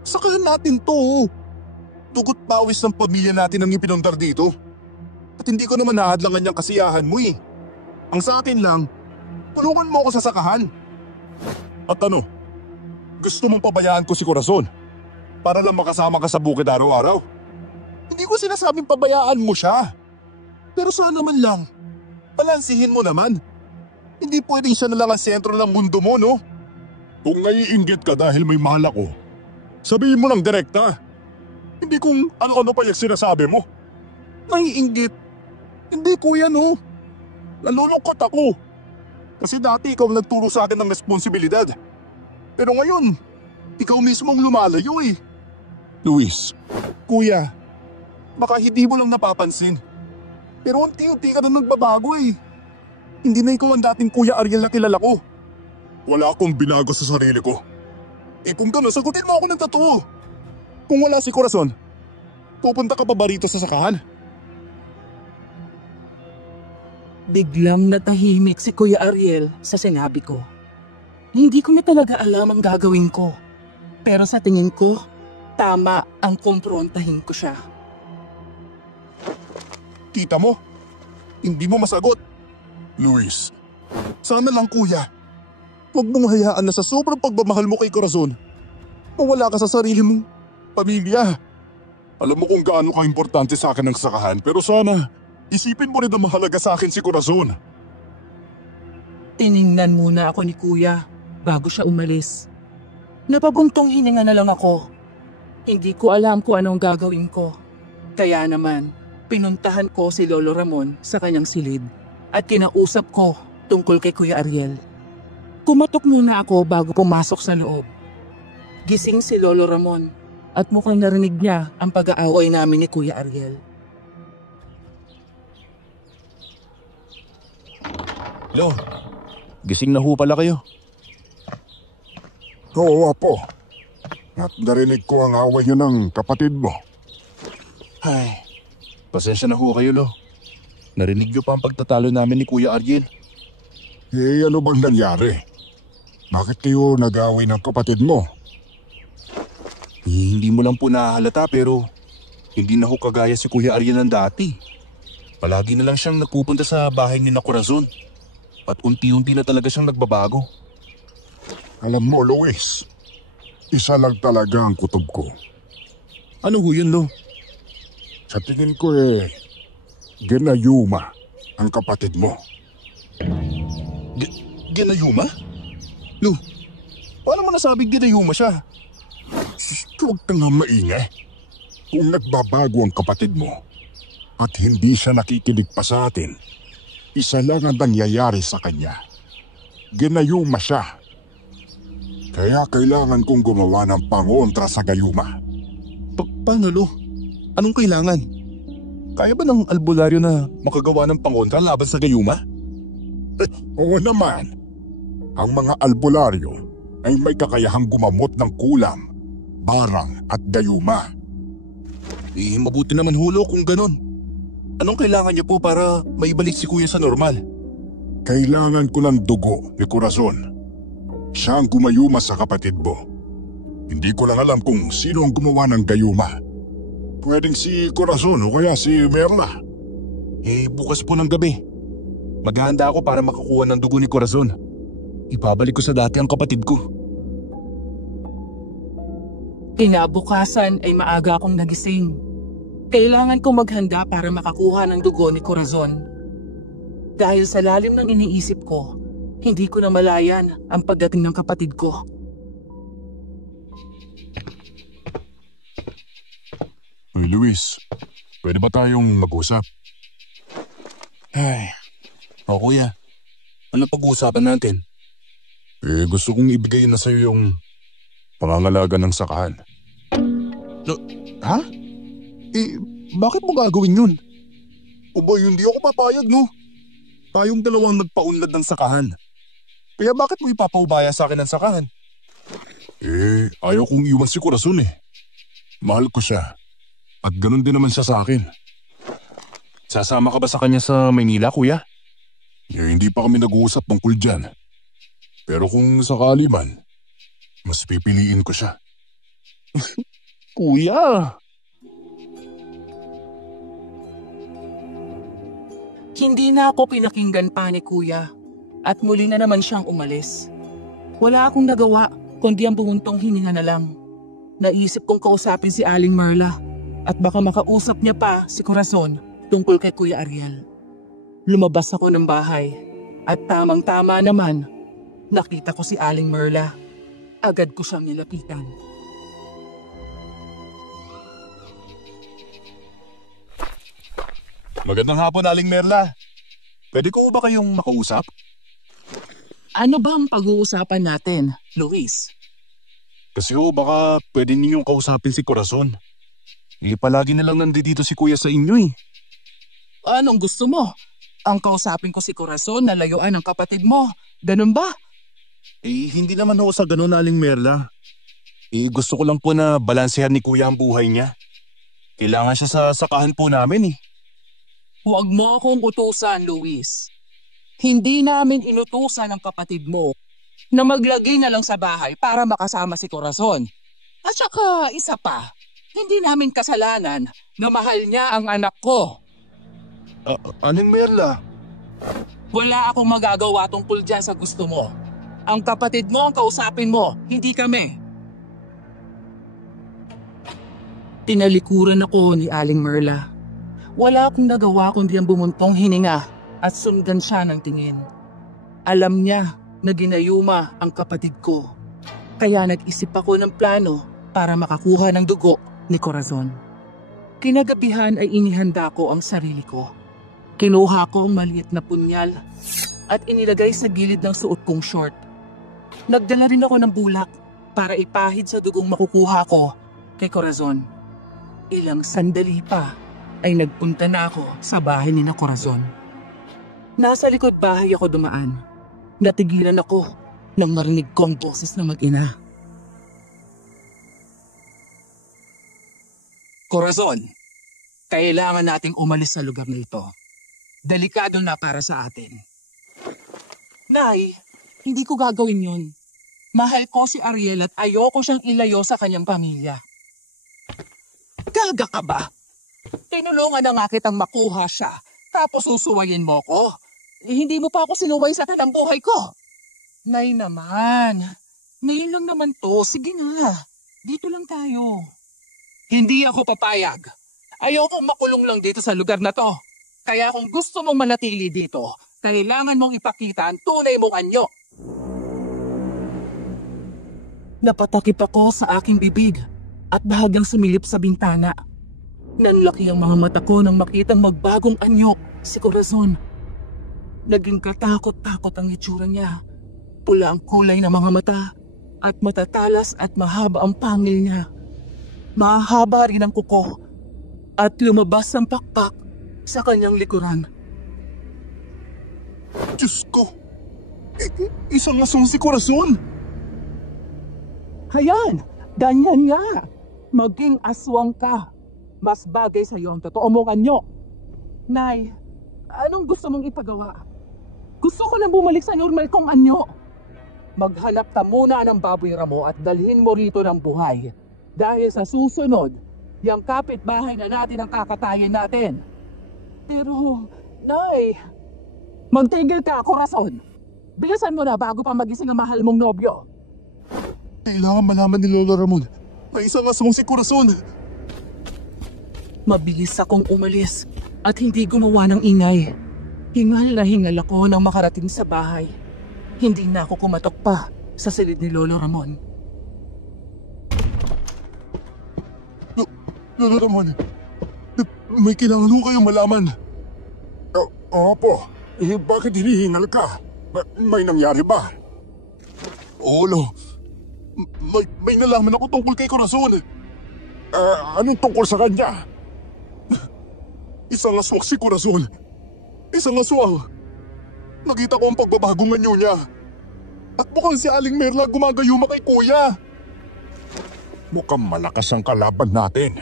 Sakahan natin to. Dugot pawis ng pamilya natin ang ipinundar dito. At hindi ko naman nahadlangan niyang kasiyahan mo eh. Ang sa akin lang, tulungan mo ako sa sakahan. At ano? Gusto mong pabayaan ko si Corazon para lang makasama ka sa bukid araw-araw? Hindi ko sinasabing pabayaan mo siya. Pero sana man lang, balansihin mo naman. Hindi pwedeng siya na lang ang sentro ng mundo mo, no? Kung naiinggit ka dahil may mahal ako, sabihin mo lang direkta. Hindi kung ano-ano pa yung sinasabi mo. Naiinggit? Hindi kuya, no? Nalulungkot ako. Kasi dati ikaw ang nagturo sa akin ng responsibilidad. Pero ngayon, ikaw mismo ang lumalayo eh. Luis, Kuya, baka hindi mo lang napapansin. Pero unti-unti ka na nagbabago eh. Hindi na ikaw ang dating Kuya Ariel na kilala ko. wala akong binago sa sarili ko. Kung gano'n, sagutin mo ako ng totoo. Kung wala si Corazon, pupunta ka pa ba rito sa sakahan? Biglang natahimik si Kuya Ariel sa sinabi ko. Hindi ko na talaga alam ang gagawin ko. Pero sa tingin ko, tama ang kumprontahin ko siya. Kita mo, hindi mo masagot. Luis, Sana lang kuya, huwag mong hayaan na sa sobrang pagmamahal mo kay Corazon, mawala ka sa sarili mong pamilya. alam mo kung gaano ka-importante sa akin ang sakahan pero sana isipin mo rin na mahalaga sa akin si Corazon. Tiningnan muna ako ni Kuya bago siya umalis. Napabuntong hininga na lang ako. Hindi ko alam kung anong gagawin ko. Kaya naman, pinuntahan ko si Lolo Ramon sa kanyang silid at kinausap ko tungkol kay Kuya Ariel. Kumatok muna ako bago pumasok sa loob. Gising si Lolo Ramon at mukhang narinig niya ang pag-aaway namin ni Kuya Ariel. Lo, gising na ho pala kayo. Oo, Apo. At narinig ko ang away niyo ng kapatid mo. Ay, pasensya na ho kayo, Lo. Narinig niyo pa ang pagtatalo namin ni Kuya Ariel. Ano bang nangyari? Bakit kayo nag-away ng kapatid mo? Hindi mo lang po nahahalata pero hindi na ho kagaya si Kuya Ariel ng dati. Palagi na lang siyang nagpupunta sa bahay ni na Corazon. At unti-unti na talaga siyang nagbabago. Alam mo, Luis, isa lang talaga ang kutob ko. Ano ho yun, Lo? Sa tingin ko ginayuma ang kapatid mo. Ginayuma? Lo, paano mo nasabing ginayuma siya? Huwag ka nga maingay. Kung nagbabago ang kapatid mo at hindi siya nakikinig pa sa atin, isa lang ang nangyayari sa kanya. Ginayuma siya. Kaya kailangan kong gumawa ng pangontra sa gayuma. Paano, Lo? Anong kailangan? Kaya ba ng albularyo na makagawa ng pangontra laban sa gayuma? Oo naman. Ang mga albularyo ay may kakayahang gumamot ng kulam, barang at gayuma. Mabuti naman hulo kung ganon. Anong kailangan niyo po para maibalik si Kuya sa normal? Kailangan ko ng dugo ni Corazon. Siya ang gumayuma sa kapatid mo. Hindi ko lang alam kung sino ang gumawa ng gayuma. Pwedeng si Corazon o kaya si Merla. Bukas po ng gabi. Maghahanda ako para makakuha ng dugo ni Corazon. Ibabalik ko sa dati ang kapatid ko. Kinabukasan ay maaga akong nagising. Kailangan kong maghanda para makakuha ng dugo ni Corazon. Dahil sa lalim ng iniisip ko, hindi ko na malayan ang pagdating ng kapatid ko. Hey Luis, pwede ba tayong mag-usap? Ay, Kuya. Ano pag-uusapan natin? Gusto kong ibigay na sa'yo yung pangangalaga ng sakahan. Ha? Bakit mo gagawin yun? Hindi ako papayag, no? Tayong dalawang nagpaunlad ng sakahan. Kaya bakit mo ipapaubaya sa akin ang sakahan? Ayaw kong iwan si Corazon eh. Mahal ko siya. At ganun din naman siya sa akin. Sasama ka ba sa kanya sa Maynila, Kuya? Hindi pa kami nag-uusap tungkol dyan. Pero kung sakali man, mas pipiliin ko siya. Kuya! Hindi na ako pinakinggan pa ni Kuya at muli na naman siyang umalis. Wala akong nagawa kundi ang bumuntong hininga na lang. Naisip kong kausapin si Aling Marla at baka makausap niya pa si Corazon tungkol kay Kuya Ariel. Lumabas ako ng bahay at tamang-tama naman nakita ko si Aling Marla. Agad ko siyang nilapitan. Magandang hapon, Aling Merla. Pwede ko ba kayong makausap? Ano ba ang pag-uusapan natin, Luis? Kasi baka pwede ninyong kausapin si Corazon. Palagi na lang nandito si Kuya sa inyo eh. Anong gusto mo? Ang kausapin ko si Corazon na layuan ng kapatid mo. Ganun ba? Hindi naman ako sa ganun, Aling Merla. Gusto ko lang po na balansehan ni Kuya ang buhay niya. Kailangan siya sa sakahan po namin eh. Huwag mo akong utusan, Luis. Hindi namin inutusan ang kapatid mo na maglagay na lang sa bahay para makasama si Corazon. At saka isa pa, hindi namin kasalanan na mahal niya ang anak ko. Aling Merla? Wala akong magagawa tungkol dyan sa gusto mo. Ang kapatid mo ang kausapin mo, hindi kami. Tinalikuran ako ni Aling Merla. Wala akong nagawa kundi ang bumuntong hininga at sundan siya ng tingin. Alam niya na ginayuma ang kapatid ko. Kaya nag-isip ako ng plano para makakuha ng dugo ni Corazon. Kinagabihan ay inihanda ko ang sarili ko. Kinuha ko ang maliit na punyal at inilagay sa gilid ng suot kong short. Nagdala rin ako ng bulak para ipahid sa dugong makukuha ko kay Corazon. Ilang sandali pa ay nagpunta na ako sa bahay ni Corazon. Nasa likod bahay ako dumaan. Natigilan ako nang marinig ko ang boses ng mag-ina. Corazon, kailangan nating umalis sa lugar na ito. Delikado na para sa atin. Nay, hindi ko gagawin yun. Mahal ko si Ariel at ayoko siyang ilayo sa kanyang pamilya. Gaga ka ba? Tinulungan na nga kitang makuha siya, tapos susuwayin mo ko. Hindi mo pa ako sinuway sa tanang buhay ko. Nay naman, ngayon lang naman to, sige na, dito lang tayo. Hindi ako papayag. Ayokong makulong lang dito sa lugar na to. Kaya kung gusto mong manatili dito, kailangan mong ipakita ang tunay mong anyo. Napatakip ako sa aking bibig at bahagyang sumilip sa bintana. Nanlaki ang mga mata ko nang makitang magbagong anyo si Corazon. Naging katakot-takot ang itsura niya. Pula ang kulay ng mga mata at matatalas at mahaba ang pangil niya. Mahaba rin ang kuko at lumabas ang pakpak sa kanyang likuran. Diyos ko! Isang aswang si Corazon! Hayan! Ganyan nga! Maging aswang ka. Mas bagay sa iyo ang totoo mong anyo. Nay, anong gusto mong ipagawa? Gusto ko na bumalik sa normal kong anyo. Maghanap ka muna ng baboy ramo at dalhin mo rito ng buhay. Dahil sa susunod, yung kapitbahay na natin ang kakatayin natin. Pero, Nay, magtigil ka, Corazon. Bilisan mo na bago pa magising ang mahal mong nobyo. Kailangan malaman ni Lola Ramon na isang aswang si Corazon. Mabilis akong umalis at hindi gumawa ng ingay. Hingal na hingal ako nang makarating sa bahay. Hindi na ako kumatok pa sa silid ni Lolo Ramon. Lola Ramon, may kailangan ho kayong malaman. Opo, bakit hinihingal ka? May nangyari ba? Olo, may nalaman ako tungkol kay Corazon. Anong tungkol sa kanya? Isang aswang si Corazon. Isang aswang. Nakita ko ang pagbabagong anyo niya. At mukhang si Aling Merla gumagayuma kay Kuya. Mukhang malakas ang kalaban natin.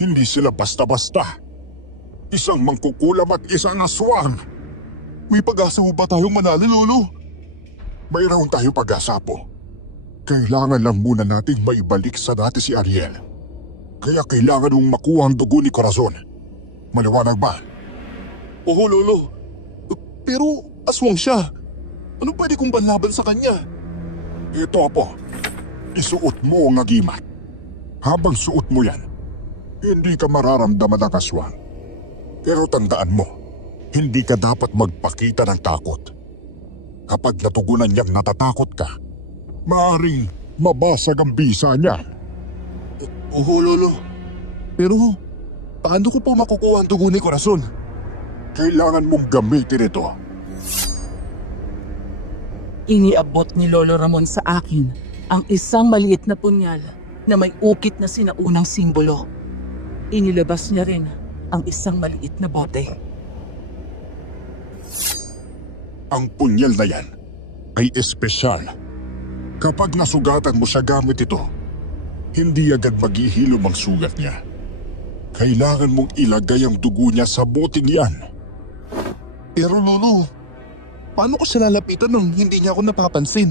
Hindi sila basta-basta. Isang mangkukulam at isang aswang. May pag-asa mo ba tayong manalo, Lolo? Mayroon tayo pag-asa po. Kailangan lang muna nating maibalik sa dati si Ariel. Kaya kailangan mong makuha ang dugo ni Corazon. Maliwanag ba? Oo, Lolo. Pero aswang siya. Ano pwede kong banlaban sa kanya? Ito po. Isuot mo ang agimat. Habang suot mo yan, hindi ka mararamdaman ng aswang. Pero tandaan mo, hindi ka dapat magpakita ng takot. Kapag natugunan niyang natatakot ka, maaaring mabasag ang bisa niya. Oo, Lolo. Pero paano ko po makukuha ang dugo ni Corazon? Kailangan mong gamitin ito. Iniabot ni Lolo Ramon sa akin ang isang maliit na punyal na may ukit na sinaunang simbolo. Inilabas niya rin ang isang maliit na bote. Ang punyal na yan ay espesyal. Kapag nasugatan mo siya gamit ito, hindi agad maghihilom ang sugat niya. Kailangan mong ilagay ang dugo niya sa boteng yan. Pero Lolo, paano ko siya lalapitan nung hindi niya ako napapansin?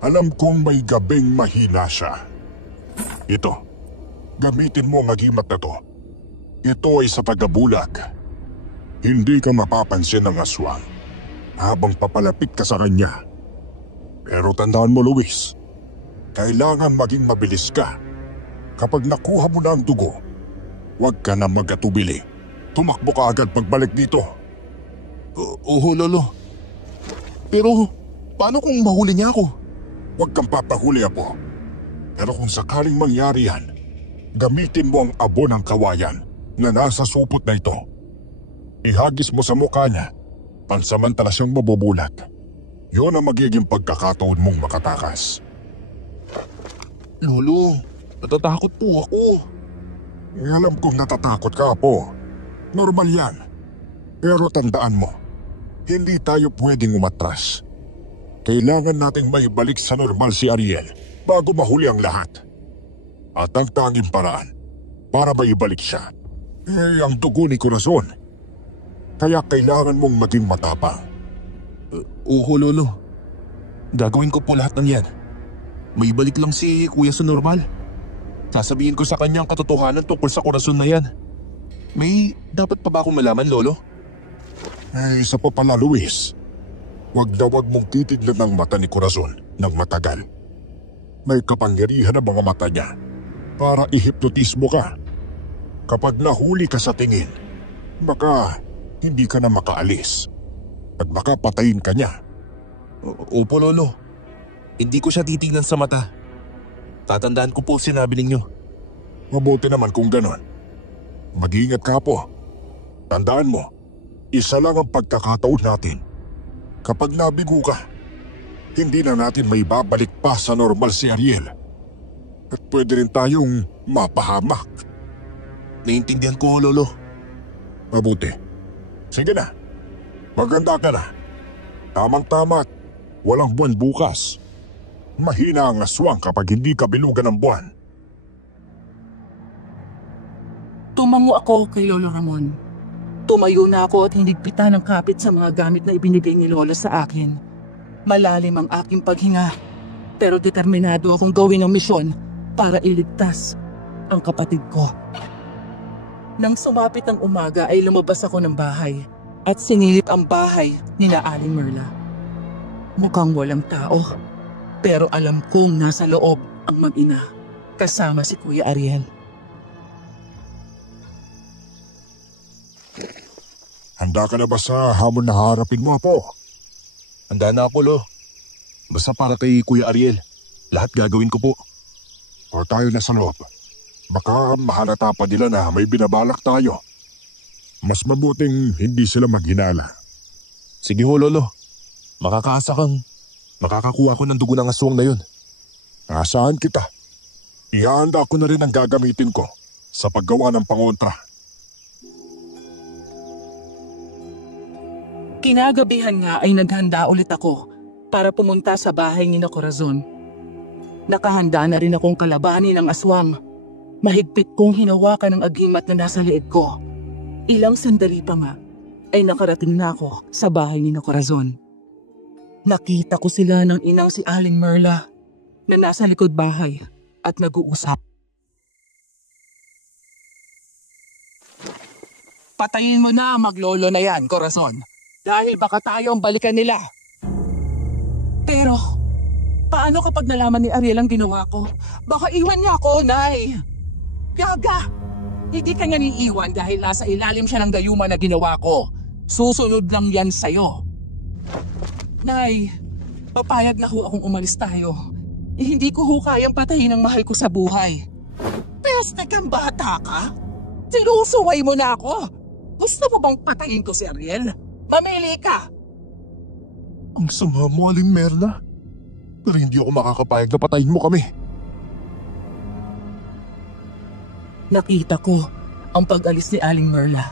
Alam kong may gabing mahina siya. Ito, gamitin mo ang agimat na to. Ito ay sa tagabulag. Hindi ka mapapansin ng aswang habang papalapit ka sa kanya. Pero tandaan mo, Luis, kailangan maging mabilis ka. Kapag nakuha mo na ang dugo, huwag ka na mag-atubili. Tumakbo ka agad pagbalik dito. Oo, Lolo. Pero paano kung mahuli niya ako? Huwag kang papahuli, Apo. Pero kung sakaling mangyari yan, gamitin mo ang abo ng kawayan na nasa supot na ito. Ihagis mo sa mukha niya, pansamantala siyang mabubulag. Yun ang magiging pagkakataon mong makatakas. Lolo, natatakot po ako. Alam kong natatakot ka, Apo. Normal yan. Pero tandaan mo, hindi tayo pwedeng umatras. Kailangan nating maibalik sa normal si Ariel bago mahuli ang lahat. At ang tanging paraan para maibalik siya ay ang dugo ni Corazon. Kaya kailangan mong maging matapang. Oo, Lolo. Gagawin ko po lahat ng yan. Maibalik lang si Kuya sa normal. Sasabihin ko sa kanya ang katotohanan tungkol sa Corazon na yan. May dapat pa ba akong malaman, Lolo? Isa pa pala, Luis. Huwag mong titignan ang mata ni Corazon ng matagal. May kapangyarihan ang mga mata niya para ihipnotismo ka. Kapag nahuli ka sa tingin, baka hindi ka na makaalis at baka patayin ka niya. Opo, Lolo. Hindi ko siya titignan sa mata. Tatandaan ko po sinabi ninyo. Mabuti naman kung ganon. Mag-iingat ka po. Tandaan mo, isa lang ang pagkakataon natin. Kapag nabigo ka, hindi na natin may babalik pa sa normal si Ariel. At pwede rin tayong mapahamak. Naiintindihan ko, Lolo. Mabuti. Sige na. Maganda ka na. Tamang-tama at walang buwan bukas. Mahina ang aswang kapag hindi ka bilugan ng buwan. Tumango ako kay Lolo Ramon. Tumayo na ako at hinigpitan ng kapit sa mga gamit na ibinigay ni Lolo sa akin. Malalim ang aking paghinga, pero determinado akong gawin ang misyon para iligtas ang kapatid ko. Nang sumapit ang umaga ay lumabas ako ng bahay at sinilip ang bahay ni Aling Merla. Mukhang walang tao, pero alam kong nasa loob ang mag-ina kasama si Kuya Ariel. Handa ka na ba sa hamon na harapin mo, Apo? Handa na ako, Lo. Basta para kay Kuya Ariel. Lahat gagawin ko po. O tayo na sa loob. Baka mahalata pa nila na may binabalak tayo. Mas mabuting hindi sila maghinala. Sige ho, Lolo. Makakaasa kang makakakuha ko ng dugo ng aswang na yun. Asahan kita. Ihanda ko na rin ang gagamitin ko sa paggawa ng pangontra. Kinagabihan nga ay naghanda ulit ako para pumunta sa bahay ni Corazon. Nakahanda na rin akong kalabanin ang aswang. Mahigpit kong hinawakan ang agimat na nasa liig ko. Ilang sandali pa nga ay nakarating na ako sa bahay ni Corazon. Nakita ko sila ng inang si Aling Merla na nasa likod bahay at nag-uusap. Patayin mo na maglolo na yan, Corazon. Dahil baka tayo ang balikan nila. Pero, paano kapag nalaman ni Ariel ang ginawa ko? Baka iwan niya ako, Nay. Gaga! Hindi ka niya niiwan dahil nasa ilalim siya ng gayuma na ginawa ko. Susunod lang yan sa'yo. Nay, papayag na ho akong umalis tayo. Hindi ko ho kayang patayin ang mahal ko sa buhay. Peste kang bata ka? Sinusuway mo na ako. Gusto mo bang patayin ko si Ariel? Mamili ka! Ang sama mo, Aling Merla. Pero hindi ako makakapayag na patayin mo kami. Nakita ko ang pag-alis ni Aling Merla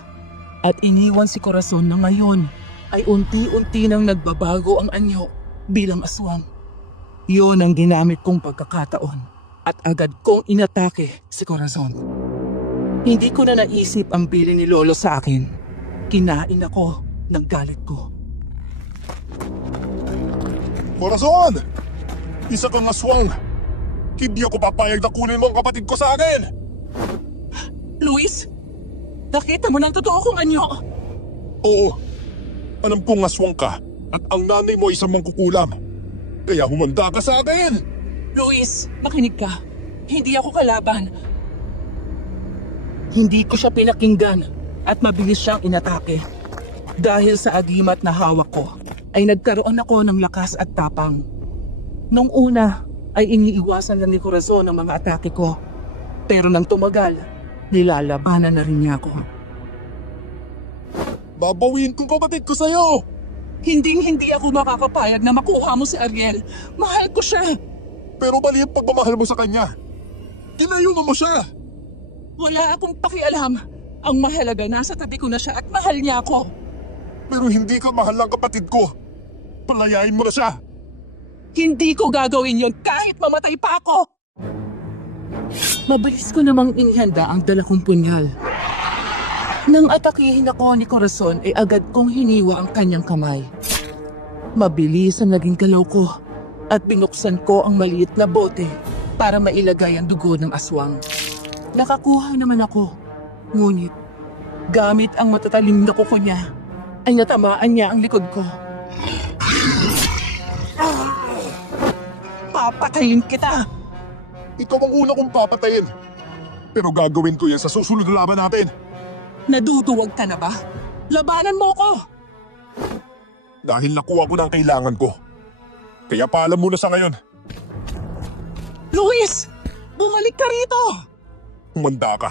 at iniwan si Corazon na ngayon ay unti-unti nang nagbabago ang anyo bilang aswang. Iyon ang ginamit kong pagkakataon at agad kong inatake si Corazon. Hindi ko na naisip ang bili ni Lolo sa akin. Kinain ako ng galit ko. Corazon! Isa kang aswang! Hindi ako papayag na kunin mo ang kapatid ko sa akin! Luis! Nakita mo ng totoo kong anyo! Oo. Alam kong aswang ka at ang nanay mo isang mangkukulam. Kaya humanda ka sa akin! Luis, makinig ka. Hindi ako kalaban. Hindi ko siya pinakinggan at mabilis siyang inatake. Dahil sa agimat na hawak ko, ay nagkaroon ako ng lakas at tapang. Nung una, ay iniiwasan lang ni Corazon ang mga atake ko. Pero nang tumagal, nilalabanan na rin niya ako. Babawiin kong kapatid ko sa'yo! Hindi ako makakapayag na makuha mo si Ariel. Mahal ko siya. Pero mali ang pagmamahal mo sa kanya. Tinayungan mo siya. Wala akong pakialam. Ang mahalaga, nasa tabi ko na siya at mahal niya ako. Pero hindi ka mahal ng kapatid ko. Palayain mo na siya. Hindi ko gagawin yon kahit mamatay pa ako. Mabilis ko namang inihanda ang dala kong punyal. Nang atakihin ako ni Corazon ay agad kong hiniwa ang kanyang kamay. Mabilis ang naging galaw ko at binuksan ko ang maliit na bote para mailagay ang dugo ng aswang. Nakakuha naman ako, ngunit gamit ang matatalim na kuko niya ay natamaan niya ang likod ko. Papatayin kita! Ikaw ang una kong papatayin. Pero gagawin ko yan sa susunod na laban natin. Naduduwag ka na ba? Labanan mo ko! Dahil nakuha ko na ang kailangan ko. Kaya paalam muna sa ngayon. Luis! Bumalik ka rito! Humanda ka.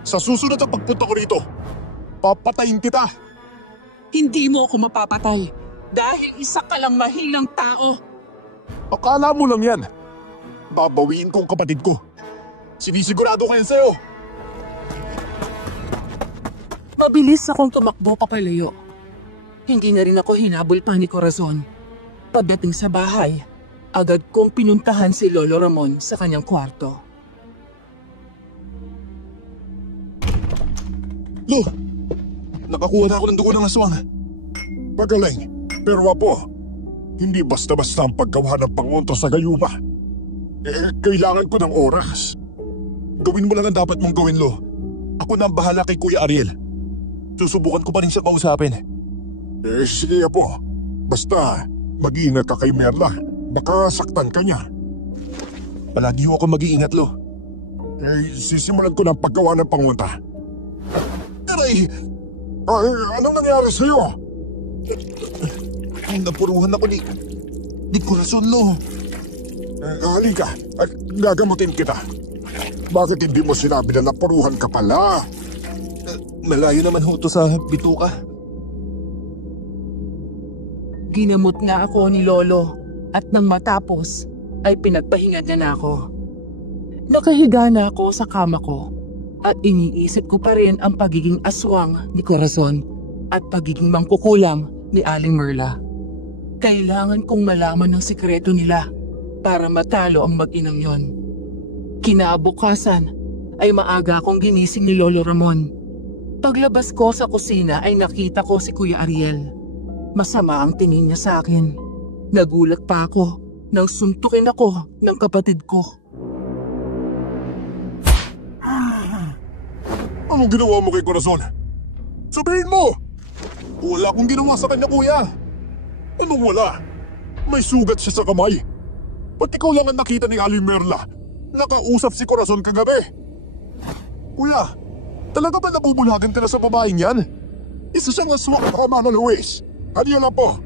Sa susunod na pagpunta ko rito, papatayin kita. Hindi mo ako mapapatay dahil isa ka lang mahinang tao. Akala mo lang yan. Babawiin ko ang kapatid ko. Sinisigurado ko yan sa'yo. Mabilis akong tumakbo papalayo. Hindi na rin ako hinabol pa ni Corazon. Pagdating sa bahay, agad kong pinuntahan si Lolo Ramon sa kanyang kwarto. Lo, nakakuha na ako ng dugo ng aswang. Pagaling, pero apo, hindi basta-basta ang paggawa ng pangontra sa gayuma. Kailangan ko ng oras. Gawin mo lang ang dapat mong gawin, Lo. Ako na ang bahala kay Kuya Ariel. Susubukan ko pa rin siya kausapin. Sige apo. Basta, mag-iingat ka kay Merla. Baka saktan ka niya. Palagi ho ako mag-iingat, Lo. Sisimulan ko ng paggawa ng pangontra. Aray! Anong nangyari sa'yo? Napuruhan ako ni Corazon, Lo. Halika at gagamutin kita. Bakit hindi mo sinabi na napuruhan ka pala? Malayo naman ho to sa bituka. Ginamot nga ako ni Lolo at nang matapos ay pinagpahinga niya na ako. Nakahiga na ako sa kama ko at iniisip ko pa rin ang pagiging aswang ni Corazon at pagiging mangkukulam ni Aling Merla. Kailangan kong malaman ng sikreto nila para matalo ang mag-inang yon. Kinabukasan ay maaga akong ginising ni Lolo Ramon. Paglabas ko sa kusina ay nakita ko si Kuya Ariel. Masama ang tingin niya sa akin. Nagulat pa ako nang suntukin ako ng kapatid ko. Anong ginawa mo kay Corazon? Sabihin mo! Wala akong ginawa sa kanya, Kuya. Anong wala? May sugat siya sa kamay. Ba't ikaw lang ang nakita ni Aling Merla? Nakausap si Corazon kagabi. Kuya, talaga ba nabubulhagan ka na sa babaeng yan? Isa siyang aswang na Mama Luis. Ano na po?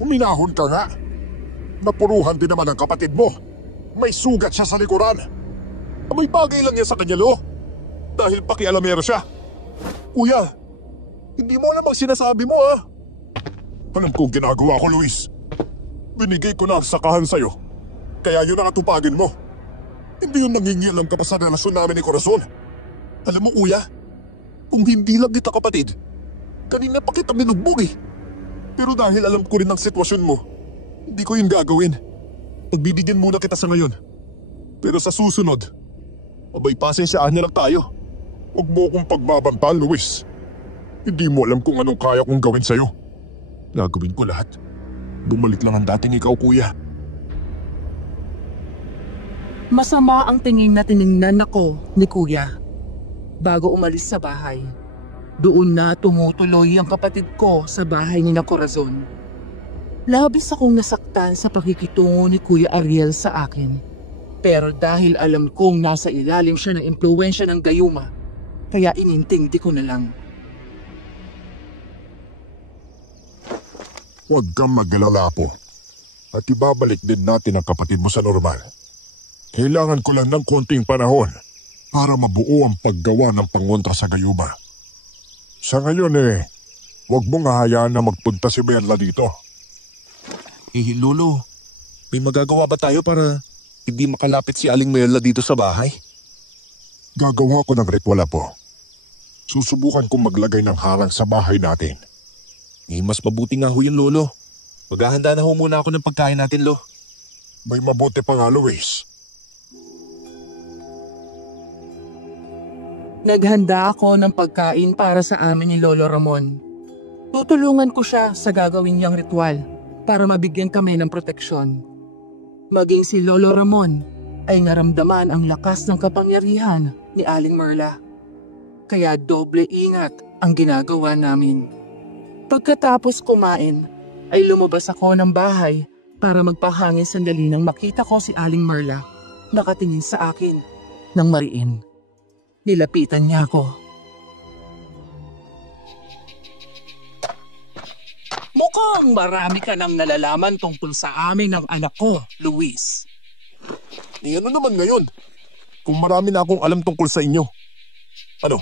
Uminahon ka nga. Napuruhan din naman ang kapatid mo. May sugat siya sa likuran. May bagay lang yan sa kanya, Lo. Dahil pakialamero siya. Kuya, hindi mo alam ang sinasabi mo, ha? Alam kong ginagawa ko, Luis. Binigay ko na ang sakahan sa'yo. Kaya yun ang atupagin mo. Hindi yun nangingialam ka pa sa relasyon namin ni Corazon. Alam mo, Kuya, kung hindi lang kita kapatid, kanina pa kita binugbog eh. Pero dahil alam ko rin ang sitwasyon mo, hindi ko yun gagawin. Pagbibigyan muna kita sa ngayon. Pero sa susunod, abay pasensyaan na lang tayo. Huwag mo akong pagbabantal, Luis. Hindi mo alam kung anong kaya kong gawin sa'yo. Gagawin ko lahat. Bumalik lang ang dating ikaw, Kuya. Masama ang tingin na tiningnan ako ni Kuya. Bago umalis sa bahay, doon na tumutuloy ang kapatid ko sa bahay ni na Corazon. Labis akong nasaktan sa pakikitungo ni Kuya Ariel sa akin. Pero dahil alam kong nasa ilalim siya ng impluwensya ng gayuma, kaya inintindi ko na lang. Huwag kang mag-alala po. At ibabalik din natin ang kapatid mo sa normal. Kailangan ko lang ng konting panahon para mabuo ang paggawa ng pangontra sa gayuma. Sa ngayon huwag mong hahayaan na magpunta si Merla dito. Lolo, may magagawa ba tayo para hindi makalapit si Aling Merla dito sa bahay? Gagawa ko ng ritual po. Susubukan kong maglagay ng harang sa bahay natin. Mas mabuti nga ho yun, Lolo. Maghahanda na ho muna ako ng pagkain natin, Lo. May mabuti pa nga, Luis. Naghanda ako ng pagkain para sa amin ni Lolo Ramon. Tutulungan ko siya sa gagawin niyang ritual para mabigyan kami ng proteksyon. Maging si Lolo Ramon ay naramdaman ang lakas ng kapangyarihan ni Aling Merla. Kaya doble ingat ang ginagawa namin. Pagkatapos kumain, ay lumabas ako ng bahay para magpahangin sandali nang makita ko si Aling Merla nakatingin sa akin ng mariin. Nilapitan niya ako. Mukhang marami ka nang nalalaman tungkol sa amin ng anak ko, Luis. Ano naman ngayon? kung marami na akong alam tungkol sa inyo. Ano,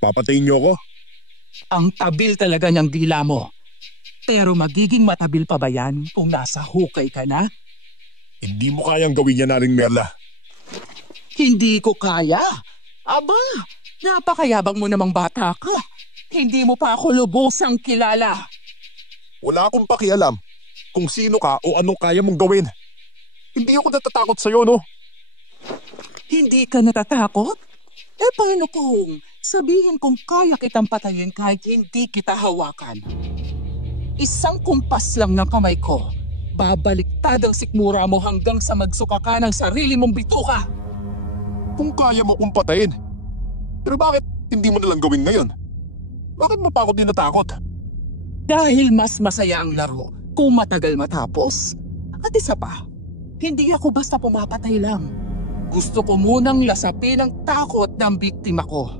papatayin niyo ako? Ang tabil talaga ng dila mo. Pero magiging matabil pa ba yan kung nasa hukay ka na? Hindi mo kayang gawin yan, Aling Merla. Hindi ko kaya. Aba, napakayabang mo namang bata ka. Hindi mo pa ako lubosang kilala. Wala akong pakialam kung sino ka o anong kaya mong gawin. Hindi ako natatakot sa'yo, no? Hindi ka natatakot? Eh paano kung sabihin kong kaya kitang patayin kahit hindi kita hawakan? Isang kumpas lang ng kamay ko, babaliktad ang sikmura mo hanggang sa magsuka ka ng sarili mong bituka. Kung kaya mo kong patayin. Pero bakit hindi mo nalang gawin ngayon? Bakit mo pa ako tinatakot? Dahil mas masaya ang laro kung matagal matapos. At isa pa, hindi ako basta pumapatay lang. Gusto ko munang lasapin ang takot ng biktima ko.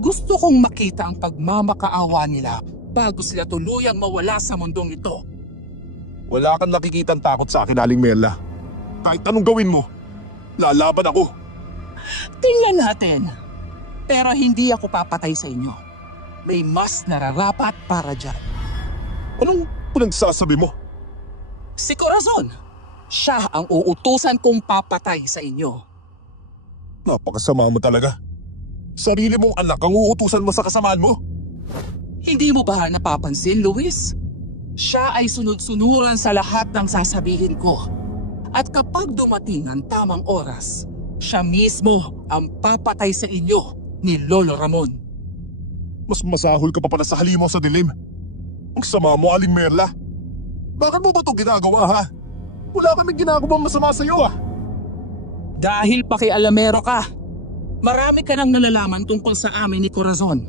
Gusto kong makita ang pagmamakaawa nila bago sila tuluyang mawala sa mundong ito. Wala kang nakikitang takot sa akin, Aling Merla. Kahit anong gawin mo, lalaban ako. Tingnan natin. Pero hindi ako papatay sa inyo. May mas nararapat para dyan. Anong pinagsasabi mo? Si Corazon. Siya ang uutusan kong papatay sa inyo. Napakasama mo talaga. Sarili mong anak ang uutusan mo sa kasamaan mo. Hindi mo ba napapansin, Luis? Siya ay sunod-sunuran sa lahat ng sasabihin ko. At kapag dumating ang tamang oras, siya mismo ang papatay sa inyo ni Lolo Ramon. Mas masahol ka pa pala sa halimaw sa dilim. Ang sama mo, Aling Merla. Bakit mo ba ito ginagawa, ha? Wala kaming ginagawa masama sa'yo, ha? Dahil pakialamero ka. Marami ka nang nalalaman tungkol sa amin ni Corazon.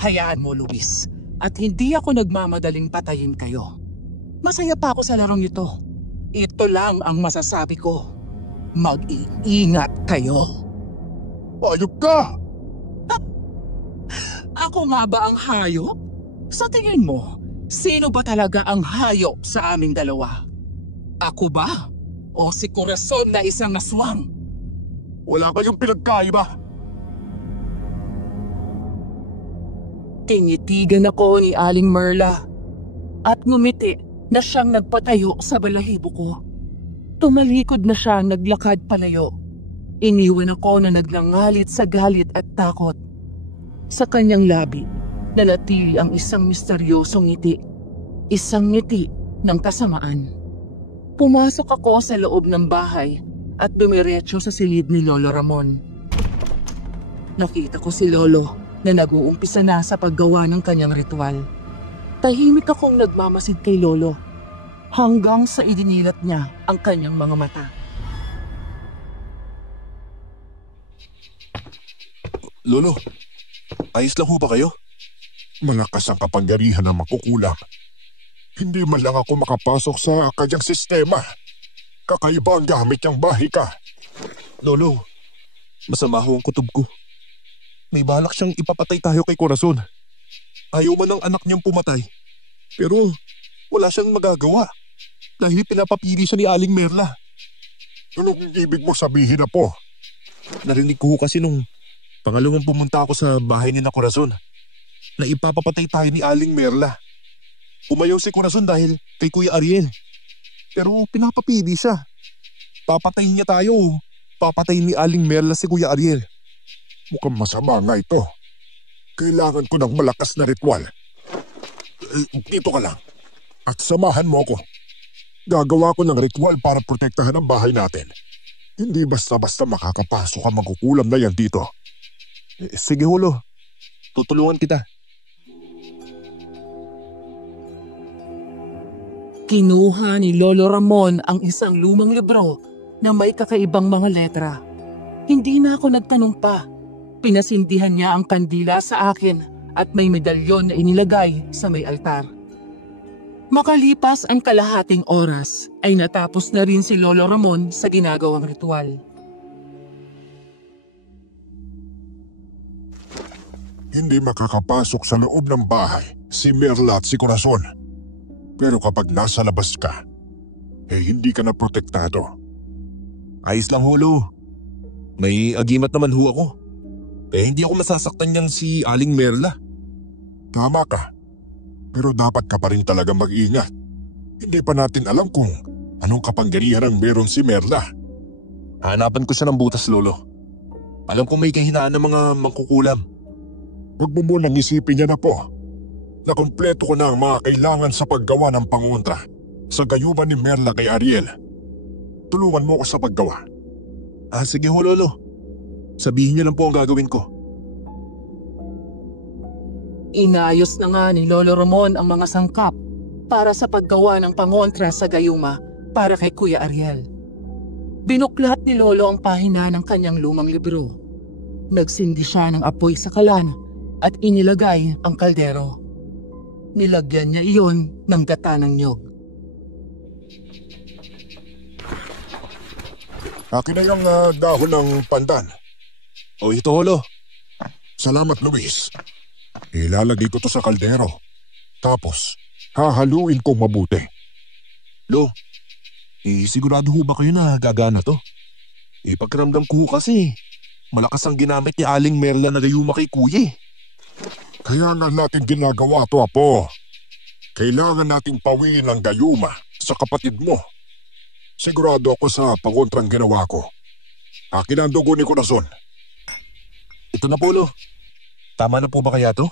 Hayaan mo, Luis. At hindi ako nagmamadaling patayin kayo. Masaya pa ako sa larong ito. Ito lang ang masasabi ko. Mag-iingat kayo. Ayop ka! Ako nga ba ang hayop? Sa tingin mo, sino ba talaga ang hayop sa aming dalawa? Ako ba? O si Corazon na isang aswang? Wala kayong pinagkaiba. Tinitigan ako ni Aling Merla at ngumiti na siyang nagpatayo sa balahibo ko. Tumalikod na siya naglakad palayo. Iniwan ako na nagngangalit sa galit at takot. Sa kanyang labi, nanatili ang isang misteryosong ngiti. Isang ngiti ng kasamaan. Pumasok ako sa loob ng bahay at dumiretso sa silid ni Lolo Ramon. Nakita ko si Lolo na nag-uumpisa na sa paggawa ng kanyang ritual. Tahimik akong nagmamasid kay Lolo hanggang sa idinilat niya ang kanyang mga mata. Lolo, ayos lang ho ba kayo? Malakas ang kapangyarihan ng makukulang. Hindi man lang ako makapasok sa kanyang sistema. Kakaiba ang gamit niyang bahika. Lolo, masama ho ang kutob ko. May balak siyang ipapatay tayo kay Corazon. Ayaw man ng anak niyang pumatay. Pero wala siyang magagawa dahil pinapapili siya ni Aling Merla. Anong ibig mo sabihin na po? Narinig ko kasi nung pangalawang pumunta ako sa bahay ni na Corazon na ipapapatay tayo ni Aling Merla. Umayaw si Corazon dahil kay Kuya Ariel. Pero pinapapili siya. Papatayin niya tayo. Papatayin ni Aling Merla si Kuya Ariel. Mukhang masama nga ito. Kailangan ko ng malakas na ritual. Dito ka lang. At samahan mo ako. Gagawa ko ng ritual para protektahan ang bahay natin. Hindi basta-basta makakapasok ang magkukulam na yan dito. Sige, Hulo. Tutulungan kita. Kinuha ni Lolo Ramon ang isang lumang libro na may kakaibang mga letra. Hindi na ako nagtanong pa. Pinasindihan niya ang kandila sa akin at may medalyon na inilagay sa may altar. Makalipas ang kalahating oras ay natapos na rin si Lolo Ramon sa ginagawang ritual. Hindi makakapasok sa loob ng bahay si Merla at si Corazon. Pero kapag nasa labas ka, hindi ka na protektado. Ayos lang, Hulo. May agimat naman ho ako. Hindi ako masasaktan niyang si Aling Merla. Tama ka. Pero dapat ka pa rin talaga mag-ingat. Hindi pa natin alam kung anong kapangyarihan ang meron si Merla. Hanapan ko siya ng butas, Lolo. Alam kong may kahinaan ng mga mangkukulam. Huwag mo munang isipin niya na po. Nakumpleto ko na ang mga kailangan sa paggawa ng pangontra sa gayuman ni Merla kay Ariel. Tulungan mo ako sa paggawa. Sige ho, Lolo. Sabihin niyo lang po ang gagawin ko. Inayos na nga ni Lolo Ramon ang mga sangkap para sa paggawa ng pangontra sa gayuma para kay Kuya Ariel. Binuklat ni Lolo ang pahina ng kanyang lumang libro. Nagsindi siya ng apoy sa kalan at inilagay ang kaldero. Nilagyan niya iyon ng gata ng niyog. Akin na yung dahon ng pandan. O ito, Lolo. Salamat, Luis. Ilalagay ko to sa kaldero. Tapos, hahaluin ko mabuti. Lo, sigurado ho ba kayo na gagana to? Pagkaramdam ko kasi, malakas ang ginamit ni Aling Merla na gayuma kay Kuya. Kaya nga natin ginagawa to, Apo. Kailangan nating pawiin ang gayuma sa kapatid mo. Sigurado ako sa pangontrang ginawa ko. Akin ang dugo ni Corazon. Ito na po, Lo. Tama na po ba kaya to?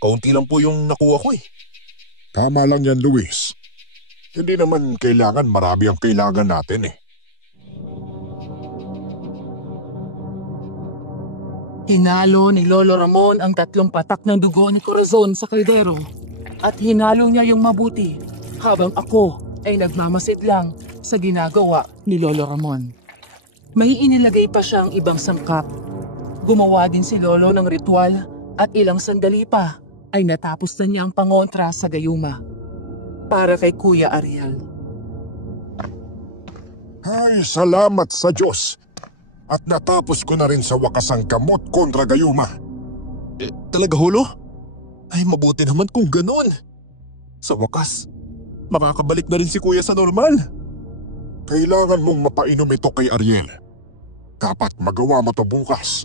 Kaunti lang po yung nakuha ko . Tama lang yan, Luis. Hindi naman kailangan marami ang kailangan natin . Hinalo ni Lolo Ramon ang 3 patak ng dugo ni Corazon sa kaldero at hinalo niya yung mabuti habang ako ay nagmamasid lang sa ginagawa ni Lolo Ramon. May inilagay pa siyang ibang sangkap. Gumawa din si Lolo ng ritual at ilang sandali pa ay natapos na niya ang pangontra sa gayuma para kay Kuya Ariel. Ay, salamat sa Diyos. At natapos ko na rin sa wakas ang gamot kontra gayuma. Talaga, Holo? Ay, mabuti naman kung ganon. Sa wakas, makakabalik na rin si Kuya sa normal. Kailangan mong mapainom ito kay Ariel. Dapat magawa mo to bukas.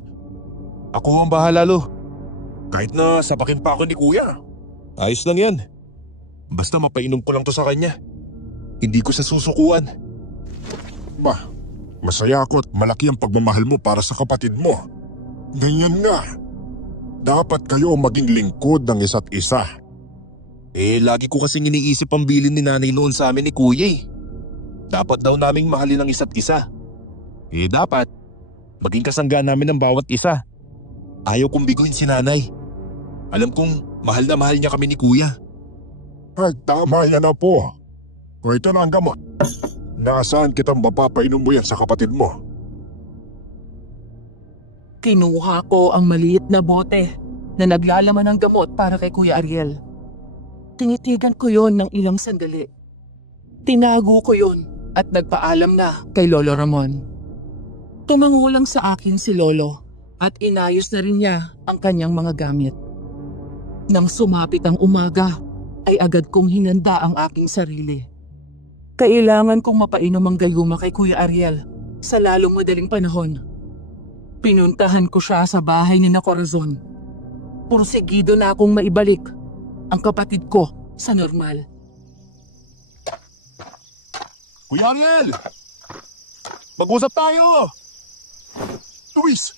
Ako ang bahala, Lo. Kahit na sapakin pa ako ni Kuya. Ayos lang yan. Basta mapainom ko lang to sa kanya. Hindi ko siya susukuan. Bah, masaya ako at malaki ang pagmamahal mo para sa kapatid mo. Ganyan nga. Dapat kayo maging lingkod ng isa't isa. Lagi ko kasing iniisip ang bilin ni nanay noon sa amin ni Kuya . Dapat daw naming mahalin ang isa't isa. Dapat maging kasangga namin ng bawat isa. Ayaw kong biguin si nanay. Alam kong mahal na mahal niya kami ni Kuya. Ay, tama yan na po. O ito na ang gamot. Nasaan kitang mapapainom mo yan sa kapatid mo? Kinuha ko ang maliit na bote na naglalaman ng gamot para kay Kuya Ariel. Tinitigan ko yon ng ilang sandali. Tinago ko yon at nagpaalam na kay Lolo Ramon. Tumangulang sa akin si Lolo at inayos na rin niya ang kanyang mga gamit. Nang sumapit ang umaga, ay agad kong hinanda ang aking sarili. Kailangan kong mapainom ang gayuma kay Kuya Ariel sa lalong madaling panahon. Pinuntahan ko siya sa bahay ni Corazon. Pursigido na akong maibalik ang kapatid ko sa normal. Kuya Ariel! Mag-usap tayo! Luis,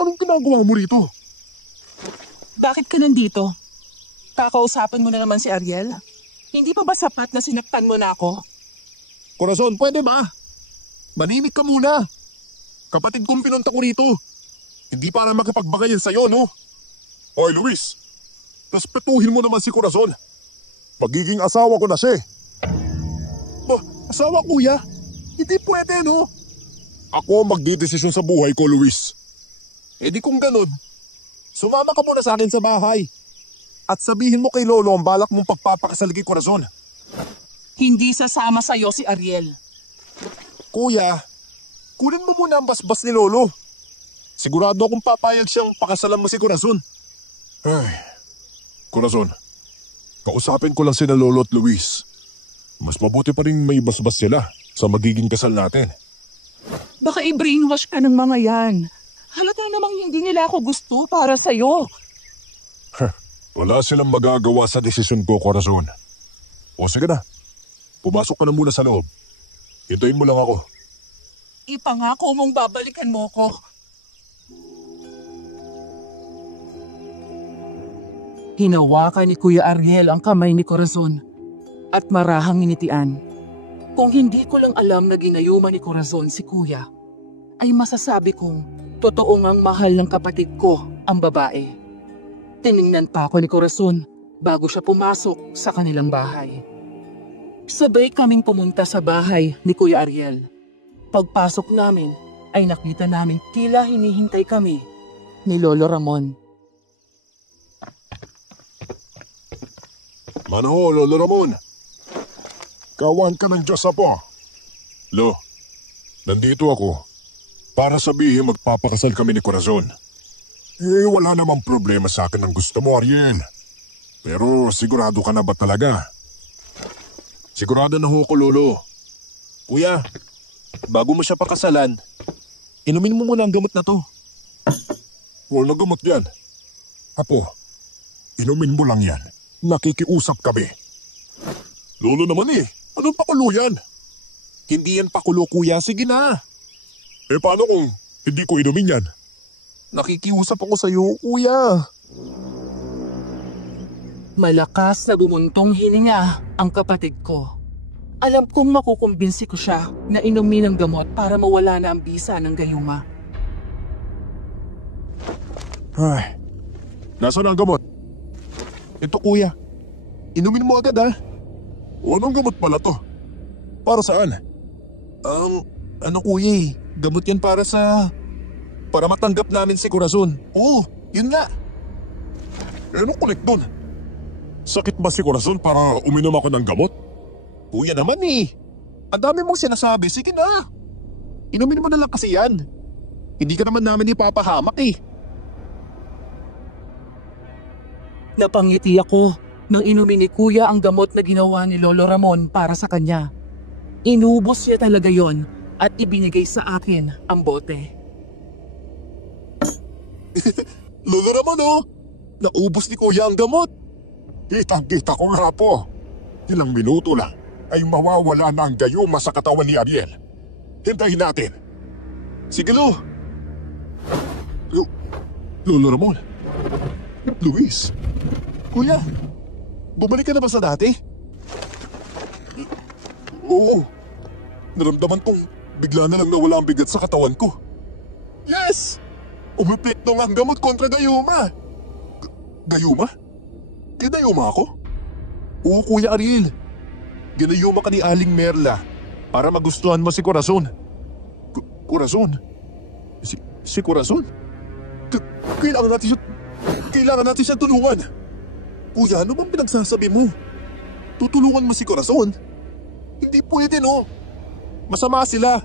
anong ginagawa mo rito? Bakit ka nandito? Kakausapin mo na naman si Ariel? Hindi pa ba sapat na sinaktan mo na ako? Corazon, pwede ba? Manimik ka muna. Kapatid kong pinunta ko rito. Hindi para makipagbagayan sa'yo, no? Hoy, Luis, respetuhin mo naman si Corazon. Magiging asawa ko na siya. Asawa, Kuya? Hindi pwede, no? Ako ang magdidesisyon sa buhay ko, Luis. Di kung ganun, sumama ka muna sa akin sa bahay. At sabihin mo kay Lolo ang balak mong pagpapakasal kay Corazon. Hindi sasama sa'yo si Ariel. Kuya, kunin mo muna ang basbas ni Lolo. Sigurado akong papayag siyang pakasalan mo si Corazon. Ay, Corazon, kausapin ko lang sina Lolo at Luis. Mas mabuti pa rin may basbas sila sa magiging kasal natin. Baka i-brainwash ka ng mga yan. Halata namang hindi nila ako gusto para sa'yo. Wala silang magagawa sa desisyon ko, Corazon. O sige na, pumasok ka na muna sa loob. Hintayin mo lang ako. Ipangako mong babalikan mo ko. Hinawakan ni Kuya Ariel ang kamay ni Corazon at marahang initian. Kung hindi ko lang alam na ginayuman ni Corazon si Kuya, ay masasabi kong totoo ngang mahal ng kapatid ko ang babae. Tiningnan pa ako ni Corazon bago siya pumasok sa kanilang bahay. Sabay kaming pumunta sa bahay ni Kuya Ariel. Pagpasok namin ay nakita namin tila hinihintay kami ni Lolo Ramon. Mano, Lolo Ramon. Kawan ka ng Diyos, Apo. Lo, nandito ako para sabihin magpapakasal kami ni Corazon. Wala namang problema sa akin ang gusto mo, Ariel. Pero sigurado ka na ba talaga? Sigurado na ho ko, Lolo. Kuya, bago mo siya pakasalan, inumin mo muna ang gamot na to. Wala gamot yan. Apo, inumin mo lang yan. Nakikiusap kami. Lolo naman anong pakulo yan? Hindi yan pakulo, kuya. Sige na. Paano kung hindi ko inumin yan? Nakikiusap ako sa'yo, kuya. Malakas na bumuntong hininga ang kapatid ko. Alam kong makukumbinsi ko siya na inumin ang gamot para mawala na ang bisa ng gayuma. Ay, nasaan ang gamot? Ito, kuya. Inumin mo agad, ha? Anong gamot pala to? Para saan? Kuya, gamot yan para matanggap namin si Corazon. Oo, yun nga. Anong kulit dun? Sakit ba si Corazon para uminom ako ng gamot? Kuya naman Ang dami mong sinasabi. Sige na. Inumin mo na lang kasi yan. Hindi ka naman namin ipapahamak Napangiti ako nang inumin ni Kuya ang gamot na ginawa ni Lolo Ramon para sa kanya. Inubos niya talaga yon at ibinigay sa akin ang bote. Lolo Ramon, naubos ni Kuya ang gamot. Kitang-kita ko nga po. Ilang minuto lang ay mawawala na ang gayuma sa katawan ni Ariel. Hintayin natin. Sige, Lo. Lolo Ramon. Luis. Kuya, bumalik ka na ba sa dati? Oo. Naramdaman kong bigla na lang nawala ang bigat sa katawan ko. Yes! Umepekto nga ang gamot kontra gayuma. Gayuma? Ginayuma ako? Oo, Kuya Ariel. Ginayuma ka ni Aling Merla para magustuhan mo si Corazon. Corazon? Si Corazon? Kailangan natin siyang tulungan. Kuya, ano bang pinagsasabi mo? Tutulungan mo si Corazon? Hindi pwede, no? Masama sila.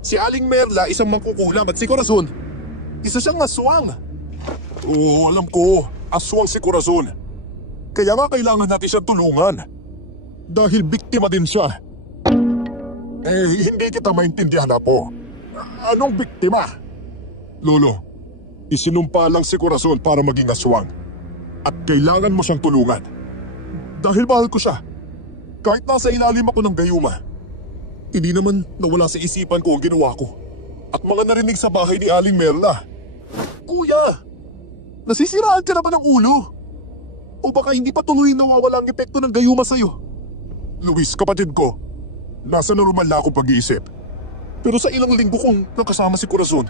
Si Aling Merla isang mangkukulam at si Corazon isa siyang aswang. Oo, alam ko. Aswang si Corazon. Kaya nga kailangan natin siyang tulungan. Dahil biktima din siya. Hindi kita maintindihan, Apo. Anong biktima? Lolo, isinumpa lang si Corazon para maging aswang. At kailangan mo siyang tulungan. Dahil mahal ko siya. Kahit nasa ilalim ako ng gayuma. Hindi naman nawala sa isipan ko ang ginawa ko. At mga narinig sa bahay ni Aling Merla. Kuya, nasisiraan ka na ba ng ulo? O baka hindi pa tuloy nawawala ang epekto ng gayuma sa'yo? Luis, kapatid ko, nasa normal na akong pag-iisip. Pero sa ilang linggo kong nakasama si Corazon,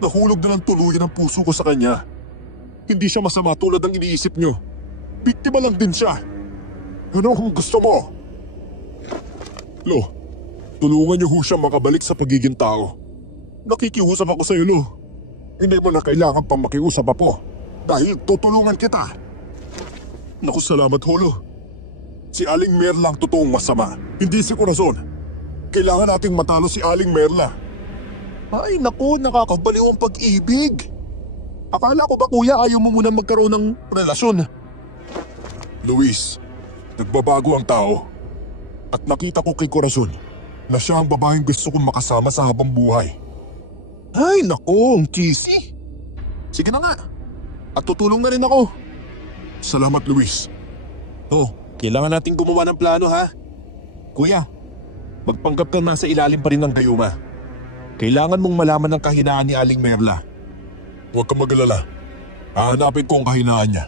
nahulog na ng tuluyan ang puso ko sa kanya. Hindi siya masama tulad ng iniisip niyo. Biktima lang din siya. Ano ang gusto mo? Lo, tulungan niyo ho siya makabalik sa pagiging tao. Nakikiusap ako sa iyo, Lo. Hindi mo na kailangan pang makiusap, Apo. Dahil tutulungan kita. Naku, salamat, Holo. Si Aling Merla ang totoong masama, hindi si Corazon. Kailangan nating matalo si Aling Merla. Ay naku, nakakabaliw ang pag-ibig. Akala ko ba, kuya, ayaw mo muna magkaroon ng relasyon? Luis, nagbabago ang tao. At nakita ko kay Corazon na siya ang babaeng gusto kong makasama sa habang buhay. Ay, nako, ang cheesy. Sige na nga. At tutulong na rin ako. Salamat, Luis. Kailangan nating gumawa ng plano, ha? Kuya, magpanggap kang nasa ilalim pa rin ng gayuma. Kailangan mong malaman ang kahinaan ni Aling Merla. Huwag kang mag-alala. Hahanapin ko ang kahinaan niya.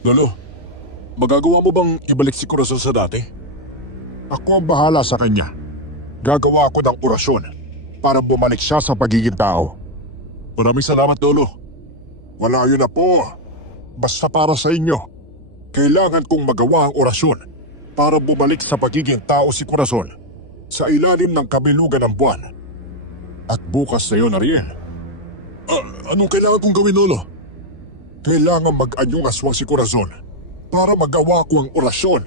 Lolo, magagawa mo bang ibalik si Corazon sa dati? Ako ang bahala sa kanya. Gagawa ako ng orasyon para bumalik siya sa pagiging tao. Maraming salamat, Lolo. Wala yun na po. Basta para sa inyo, kailangan kong magawa ang orasyon para bumalik sa pagiging tao si Corazon sa ilalim ng kabilugan ng buwan. At bukas na yun, Ariel. Anong kailangan kong gawin, Lolo? Kailangan mag-anyong aswang si Corazon para magawa ko ang orasyon.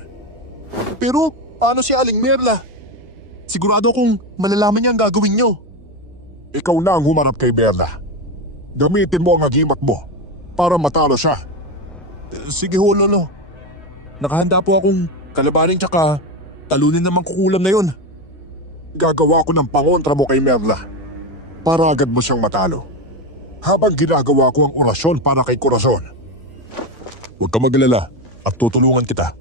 Pero paano si Aling Merla? Sigurado kong malalaman niya ang gagawin niyo. Ikaw na ang humarap kay Merla. Gamitin mo ang agimat mo para matalo siya. Sige ho, Lolo. Nakahanda po akong kalabanin tsaka talunin ng mangkukulam na yun. Gagawa ko ng pangontra mo kay Merla para agad mo siyang matalo. Habang ginagawa ko ang orasyon para kay Corazon. Huwag ka magalala at tutulungan kita.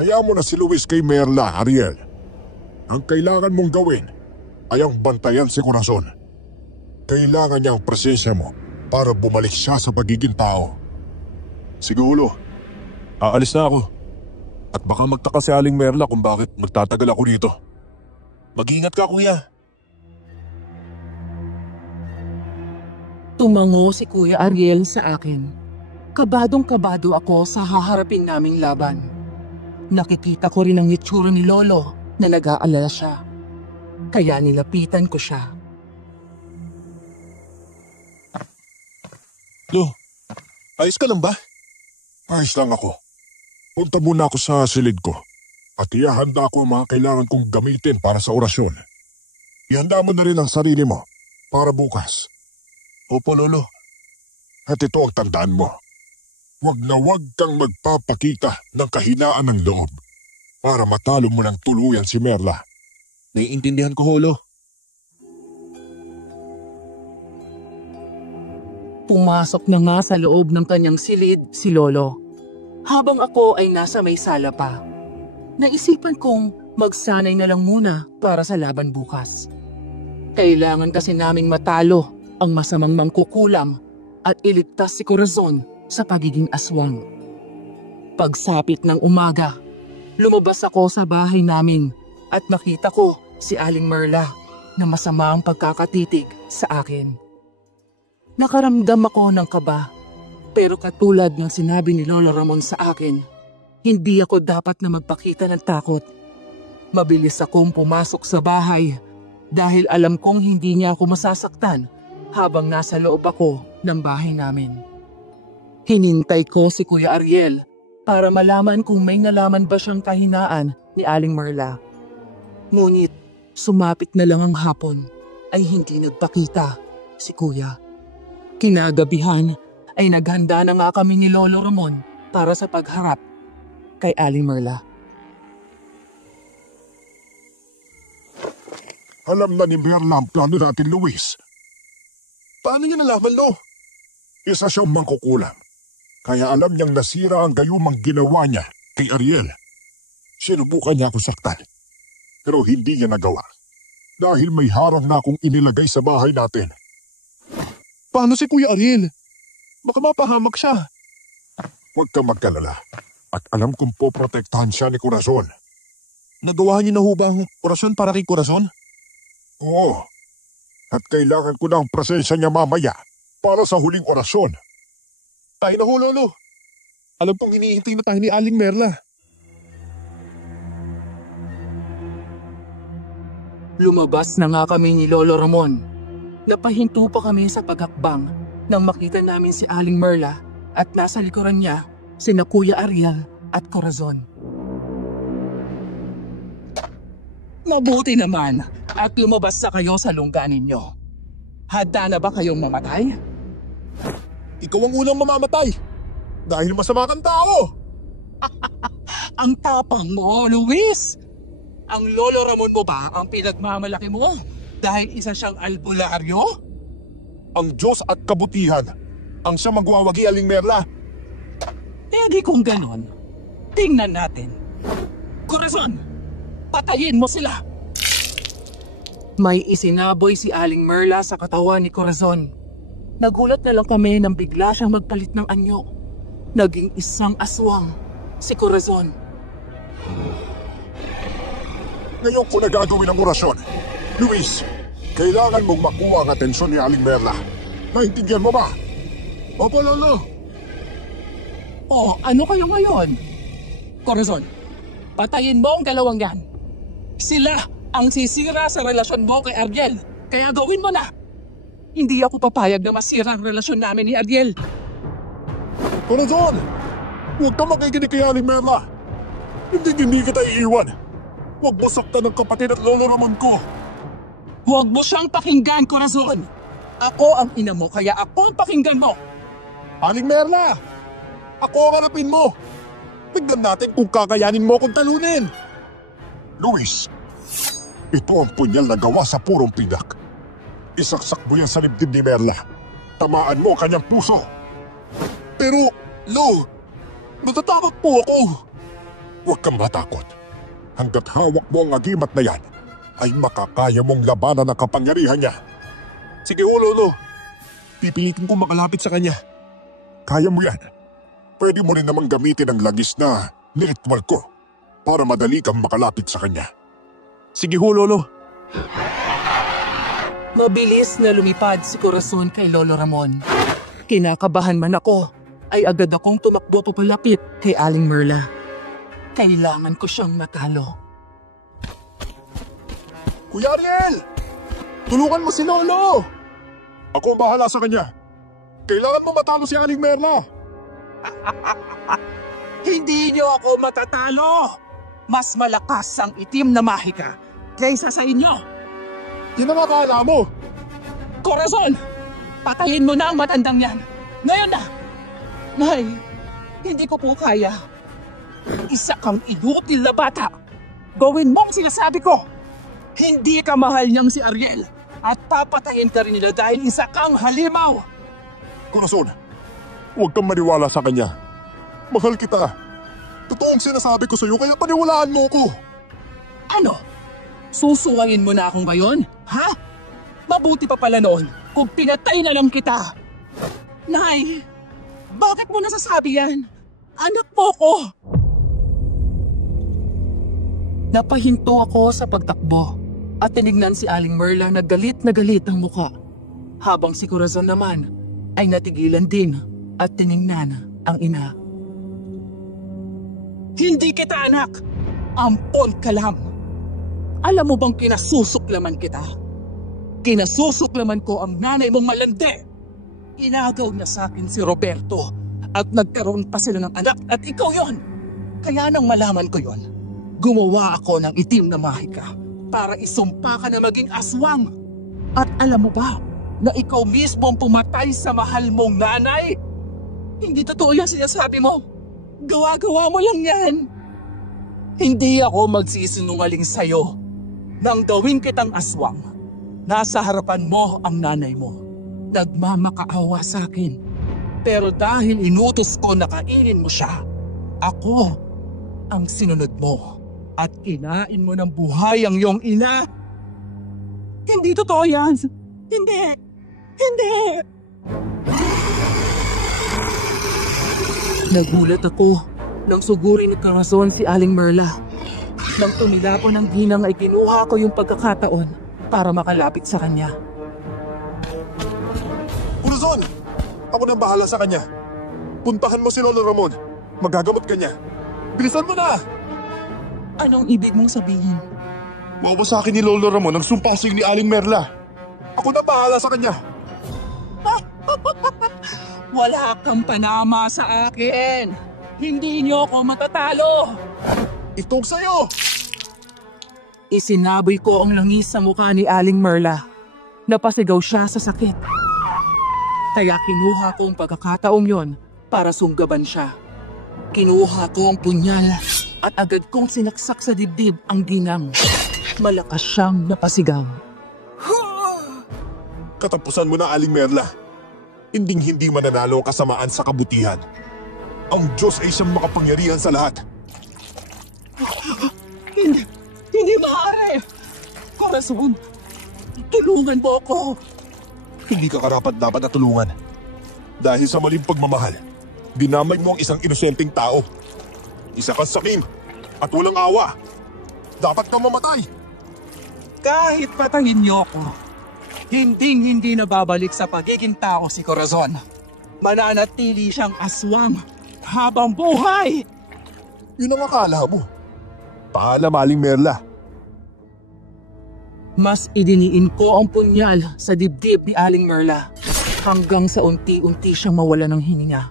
Hayaan mo na si Luis kay Merla, Ariel. Ang kailangan mong gawin ay ang bantayan si Corazon. Kailangan niya ang presensya mo para bumalik siya sa pagiging tao. Siguro, aalis na ako. At baka magtaka si Aling Merla kung bakit magtatagal ako dito. Mag-ingat ka, kuya. Tumango si Kuya Ariel sa akin. Kabadong-kabado ako sa haharapin naming laban. Nakikita ko rin ang itsura ni Lolo na nag-aalala siya. Kaya nilapitan ko siya. Lo, ayos ka lang ba? Ayos lang ako. Punta muna ako sa silid ko at ihahanda ko ang mga kailangan kong gamitin para sa orasyon. Ihanda mo na rin ang sarili mo para bukas. Opo, Lolo. At ito ang tandaan mo. Huwag na huwag kang magpapakita ng kahinaan ng loob para matalo mo ng tuluyan si Merla. Naiintindihan ko, Holo. Pumasok na nga sa loob ng kanyang silid si Lolo. Habang ako ay nasa may sala pa. Naisipan kong magsanay na lang muna para sa laban bukas. Kailangan kasi naming matalo ang masamang mangkukulam at iligtas si Corazon sa pagiging aswang. Pagsapit ng umaga, lumabas ako sa bahay namin at nakita ko si Aling Merla na masama ang pagkakatitig sa akin. Nakaramdam ako ng kaba, pero katulad ng sinabi ni Lolo Ramon sa akin, hindi ako dapat na magpakita ng takot. Mabilis akong pumasok sa bahay dahil alam kong hindi niya ako masasaktan habang nasa loob ako ng bahay namin. Hinintay ko si Kuya Ariel para malaman kung may nalaman ba siyang kahinaan ni Aling Merla. Ngunit sumapit na lang ang hapon ay hindi nagpakita si Kuya. Kinagabihan ay naghanda na nga kami ni Lolo Ramon para sa pagharap kay Aling Merla. Alam na ni Merla ang plano natin, Luis. Paano niya nalaman, Lo? Isa siyang mangkukulam. Kaya alam niyang nasira ang gayumang ginawa niya kay Ariel. Sinubukan niya ako saktan. Pero hindi niya nagawa. Dahil may harang na akong inilagay sa bahay natin. Paano si Kuya Ariel? Baka mapahamak siya. Huwag kang magkalala. At alam kong poprotektahan siya ni Corazon. Nagawa niyo na ho ba ang orasyon para kay Corazon? Oo. At kailangan ko na ang presensya niya mamaya para sa huling orasyon. Tayo na ho, Lolo. Alam kong hinihintay na tayo ni Aling Merla. Lumabas na nga kami ni Lolo Ramon. Napahinto pa kami sa paghakbang nang makita namin si Aling Merla at nasa likuran niya sina Kuya Ariel at Corazon. Mabuti naman at lumabas na kayo sa lungga ninyo. Handa na ba kayong mamatay? Ikaw ang unang mamamatay dahil masama kang tao. Ang tapang mo, Luis! Ang Lolo Ramon mo ba ang pinagmamalaki mo dahil isa siyang albularyo? Ang Diyos at kabutihan ang siya magwawagi, Aling Merla. Hindi kung ganon, tingnan natin. Corazon, patayin mo sila! May isinaboy si Aling Merla sa katawan ni Corazon. Nagulat na lang kami nang bigla siyang magpalit ng anyo. Naging isang aswang, si Corazon. Ngayon ko na gagawin ang orasyon. Luis, kailangan mong makuha ang atensyon ni Aling Merla. Naintindihan mo ba? Opo, Lolo. Oh, ano kayo ngayon? Corazon, patayin mo ang dalawang yan. Sila ang sisira sa relasyon mo kay Ariel. Kaya gawin mo na. Hindi ako papayag na masira ang relasyon namin ni Ariel. Corazon, huwag ka makikinig kay Aling Merla. Hindi kita iiwan. Huwag mo saktan ang kapatid at Lolo Ramon ko. Huwag mo siyang pakinggan, Corazon. Ako ang ina mo, kaya ako ang pakinggan mo. Aling Merla, ako ang harapin mo. Tignan natin kung kakayanin mo akong talunin. Luis, ito ang punyal na gawa sa purong pinak. Isaksak mo yan sa dibdib ni Merla. Tamaan mo kanyang puso. Pero, Lo, natatakot po ako. Huwag kang matakot. Hanggat hawak mo ang agimat na yan, ay makakaya mong labanan ang kapangyarihan niya. Sige, Lolo. Pipilitin ko makalapit sa kanya. Kaya mo yan. Pwede mo rin namang gamitin ang lagis na niritual ko para madali kang makalapit sa kanya. Sige, Lolo. Mabilis na lumipad si Corazon kay Lolo Ramon. Kinakabahan man ako, ay agad akong tumakbo papalapit kay Aling Merla. Kailangan ko siyang matalo. Kuya Ariel! Tulungan mo si Lolo! Ako ang bahala sa kanya. Kailangan mo matalo si Aling Merla. Hindi niyo ako matatalo! Mas malakas ang itim na mahika kaysa sa inyo! Yan ang akala mo. Corazon! Patayin mo na ang matandang yan! Ngayon na! Nay, hindi ko po kaya. Isa kang inutil na bata! Gawin mo ang sinasabi ko! Hindi ka mahal niyang si Ariel at papatayin ka rin nila dahil isa kang halimaw! Corazon, huwag kang maniwala sa kanya. Mahal kita. Totoong sinasabi ko sa'yo kaya paniwalaan mo ko. Ano? Susuwayin mo na akong ngayon? Ha? Mabuti pa pala noon kung pinatay na lang kita. Nay, bakit mo nasasabi yan? Anak mo ko! Napahinto ako sa pagtakbo at tinignan si Aling Merla na galit ang muka. Habang si Corazon naman ay natigilan din at tiningnan ang ina. Hindi kita anak! Ampon ka lang! Alam mo bang kinasusuklaman kita? Kinasusuklaman ko ang nanay mong malandi! Inagaw na sa akin si Roberto at nagkaroon pa sila ng anak at ikaw yon. Kaya nang malaman ko yon, gumawa ako ng itim na mahika para isumpa ka na maging aswang. At alam mo ba na ikaw mismo ang pumatay sa mahal mong nanay? Hindi totoo yan sinasabi mo. Gawa-gawa mo lang yan. Hindi ako magsisinungaling sa'yo. Nang gawin kitang aswang, nasa harapan mo ang nanay mo. Nagmamakaawa sa akin. Pero dahil inutos ko na kainin mo siya, ako ang sinunod mo at kinain mo ng buhay ang iyong ina. Hindi totoo yan. Hindi. Hindi. Nagulat ako nang sugurin ni Corazon si Aling Merla. Nang tumila ko ng ginang ay kinuha ko yung pagkakataon para makalapit sa kanya. Corazon! Ako nang bahala sa kanya. Puntahan mo si Lolo Ramon. Magagamot ka niya. Bilisan mo na! Anong ibig mong sabihin? Maubo sa akin ni Lolo Ramon ang sumpasing ni Aling Merla. Ako nang bahala sa kanya. Wala kang panama sa akin. Hindi niyo ako matatalo. Itong sa'yo! Isinaboy ko ang langis sa mukha ni Aling Merla. Napasigaw siya sa sakit. Kaya kinuha ko ang pagkakataong yon para sunggaban siya. Kinuha ko ang punyal at agad kong sinaksak sa dibdib ang ginang. Malakas siyang napasigaw. Katapusan mo na, Aling Merla. Hinding-hindi mananalo ang kasamaan sa kabutihan. Ang Diyos ay siyang makapangyarihan sa lahat. Hindi maaari! Corazon, tulungan mo ako! Hindi ka karapat-dapat na tulungan. Dahil sa maling pagmamahal, dinamay mo ang isang inosenteng tao. Isa kang sakim at walang awa. Dapat kang mamatay. Kahit patayin niyo ako, hindi na babalik sa pagiging tao si Corazon. Mananatili siyang aswang habang buhay! Yun ang akala mo. Paalam, Aling Merla. Mas idiniin ko ang punyal sa dibdib ni Aling Merla hanggang sa unti-unti siyang mawala ng hininga.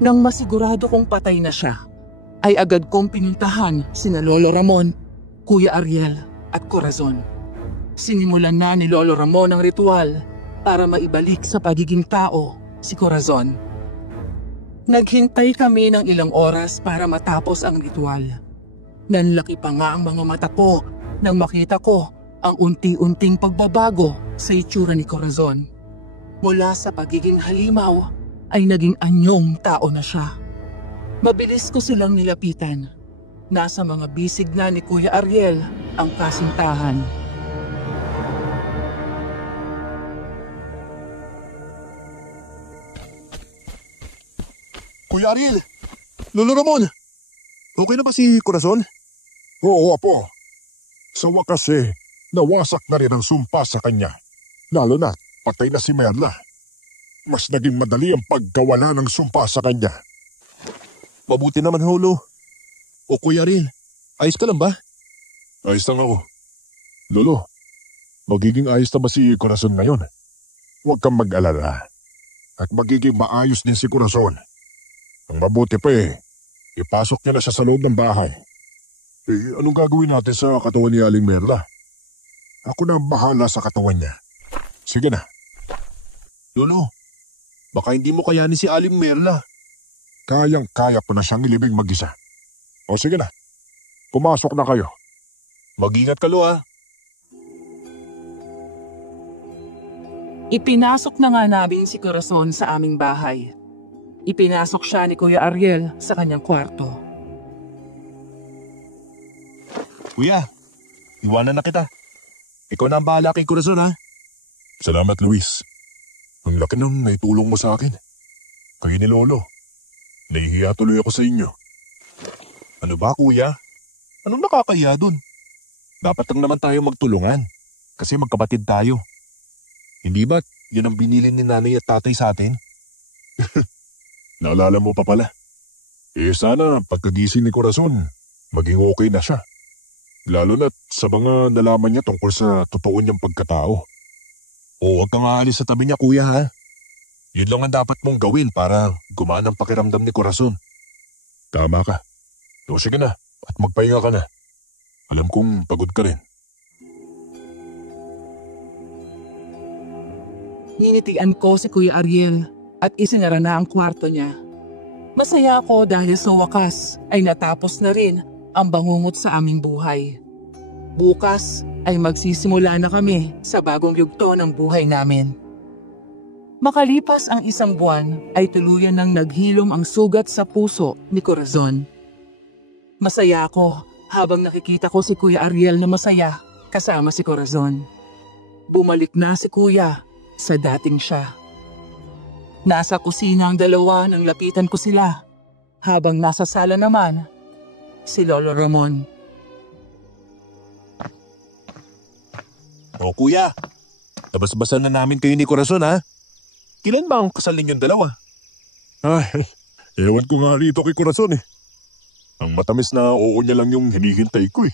Nang masigurado kong patay na siya, ay agad kong pinuntahan sina Lolo Ramon, Kuya Ariel at Corazon. Sinimulan na ni Lolo Ramon ang ritual para maibalik sa pagiging tao si Corazon. Naghintay kami ng ilang oras para matapos ang ritual. Nanlaki pa nga ang mga mata ko nang makita ko ang unti-unting pagbabago sa itsura ni Corazon. Mula sa pagiging halimaw ay naging anyong tao na siya. Mabilis ko silang nilapitan. Nasa mga bisig na ni Kuya Ariel ang kasintahan. Kuya Ariel! Lolo Ramon! Okay na ba si Corazon? Oo, apo. Sa wakas nawasak na rin ang sumpa sa kanya. Lalo na, patay na si Merla. Mas naging madali ang pagkawala ng sumpa sa kanya. Mabuti naman, Holo. O Kuya Ariel, ayos ka lang ba? Ayos lang ako. Lolo, magiging ayos na ba si Corazon ngayon? Huwag kang mag-alala. At magiging maayos din si Corazon. Ang mabuti pa ipasok niya na siya sa loob ng bahay. Anong gagawin natin sa katawan ni Aling Merla? Ako na bahala sa katawan niya. Sige na. Lolo, baka hindi mo kayanin si Aling Merla. Kayang-kaya po na siyang ilibing mag-isa. O sige na, pumasok na kayo. Mag-ingat ka, Lo, ha? Ipinasok na nga namin si Corazon sa aming bahay. Ipinasok siya ni Kuya Ariel sa kanyang kwarto. Kuya, iwanan na kita. Ikaw na ang bahala kay Corazon, ha? Salamat, Luis. Ang laki nung naitulong mo sa akin. Kayo ni Lolo. Nahihiya tuloy ako sa inyo. Ano ba, Kuya? Anong nakakahiya dun? Dapat lang naman tayo magtulungan. Kasi magkapatid tayo. Hindi ba't yan ang binilin ni nanay at tatay sa atin? Naalala mo pa pala. Sana pagkagising ni Corazon, maging okay na siya. Lalo na't sa mga nalaman niya tungkol sa totoo niyang pagkatao. O huwag kang aalis sa tabi niya, Kuya, ha? Yun lang ang dapat mong gawin para gumana ang pakiramdam ni Corazon. Tama ka. O sige na, at magpahinga ka na. Alam kong pagod ka rin. Ninitian ko si Kuya Ariel at isinara na ang kwarto niya. Masaya ako dahil sa wakas ay natapos na rin ang bangungot sa aming buhay. Bukas ay magsisimula na kami sa bagong yugto ng buhay namin. Makalipas ang isang buwan ay tuluyan nang naghilom ang sugat sa puso ni Corazon. Masaya ako habang nakikita ko si Kuya Ariel na masaya kasama si Corazon. Bumalik na si Kuya sa dating siya. Nasa kusina ang dalawa nang lapitan ko sila, habang nasa sala naman si Lolo Ramon. O Kuya, nabasbasan na namin kayo ni Corazon, ha? Kailan ba ang kasal ninyong dalawa? Ay, ewan ko nga rito kay Corazon Ang matamis na oo niya lang yung hinihintay ko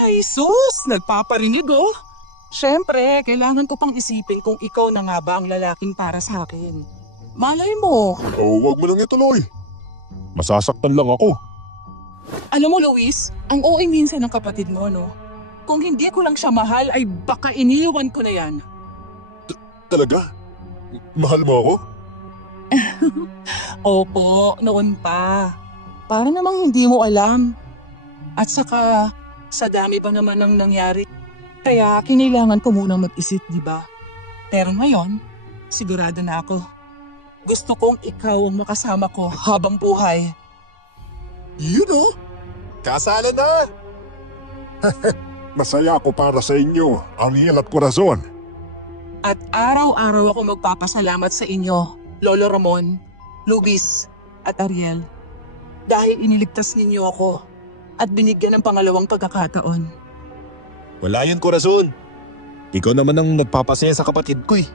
Ay sus, nagpaparinig oh. Siyempre, kailangan ko pang isipin kung ikaw na nga ba ang lalaking para sa akin. Malay mo. Wag mo lang ituloy. Masasaktan lang ako. Alam mo Luis, ang OA minsan ng kapatid mo, no? Kung hindi ko lang siya mahal ay baka iniwan ko na yan. Talaga? Mahal mo ako? Opo, noon pa. Para namang hindi mo alam. At saka, sa dami pa naman ng nangyari. Kaya kinailangan ko munang mag-isip, di ba? Pero ngayon, sigurado na ako. Gusto kong ikaw ang makasama ko habang buhay. You know, kasala na! Masaya ako para sa inyo, Ariel at Corazon. At araw-araw ako magpapasalamat sa inyo, Lolo Ramon, Lubis, at Ariel. Dahil iniligtas ninyo ako at binigyan ng pangalawang pagkakataon. Wala yun, Corazon. Ikaw naman ang nagpapasaya sa kapatid ko eh.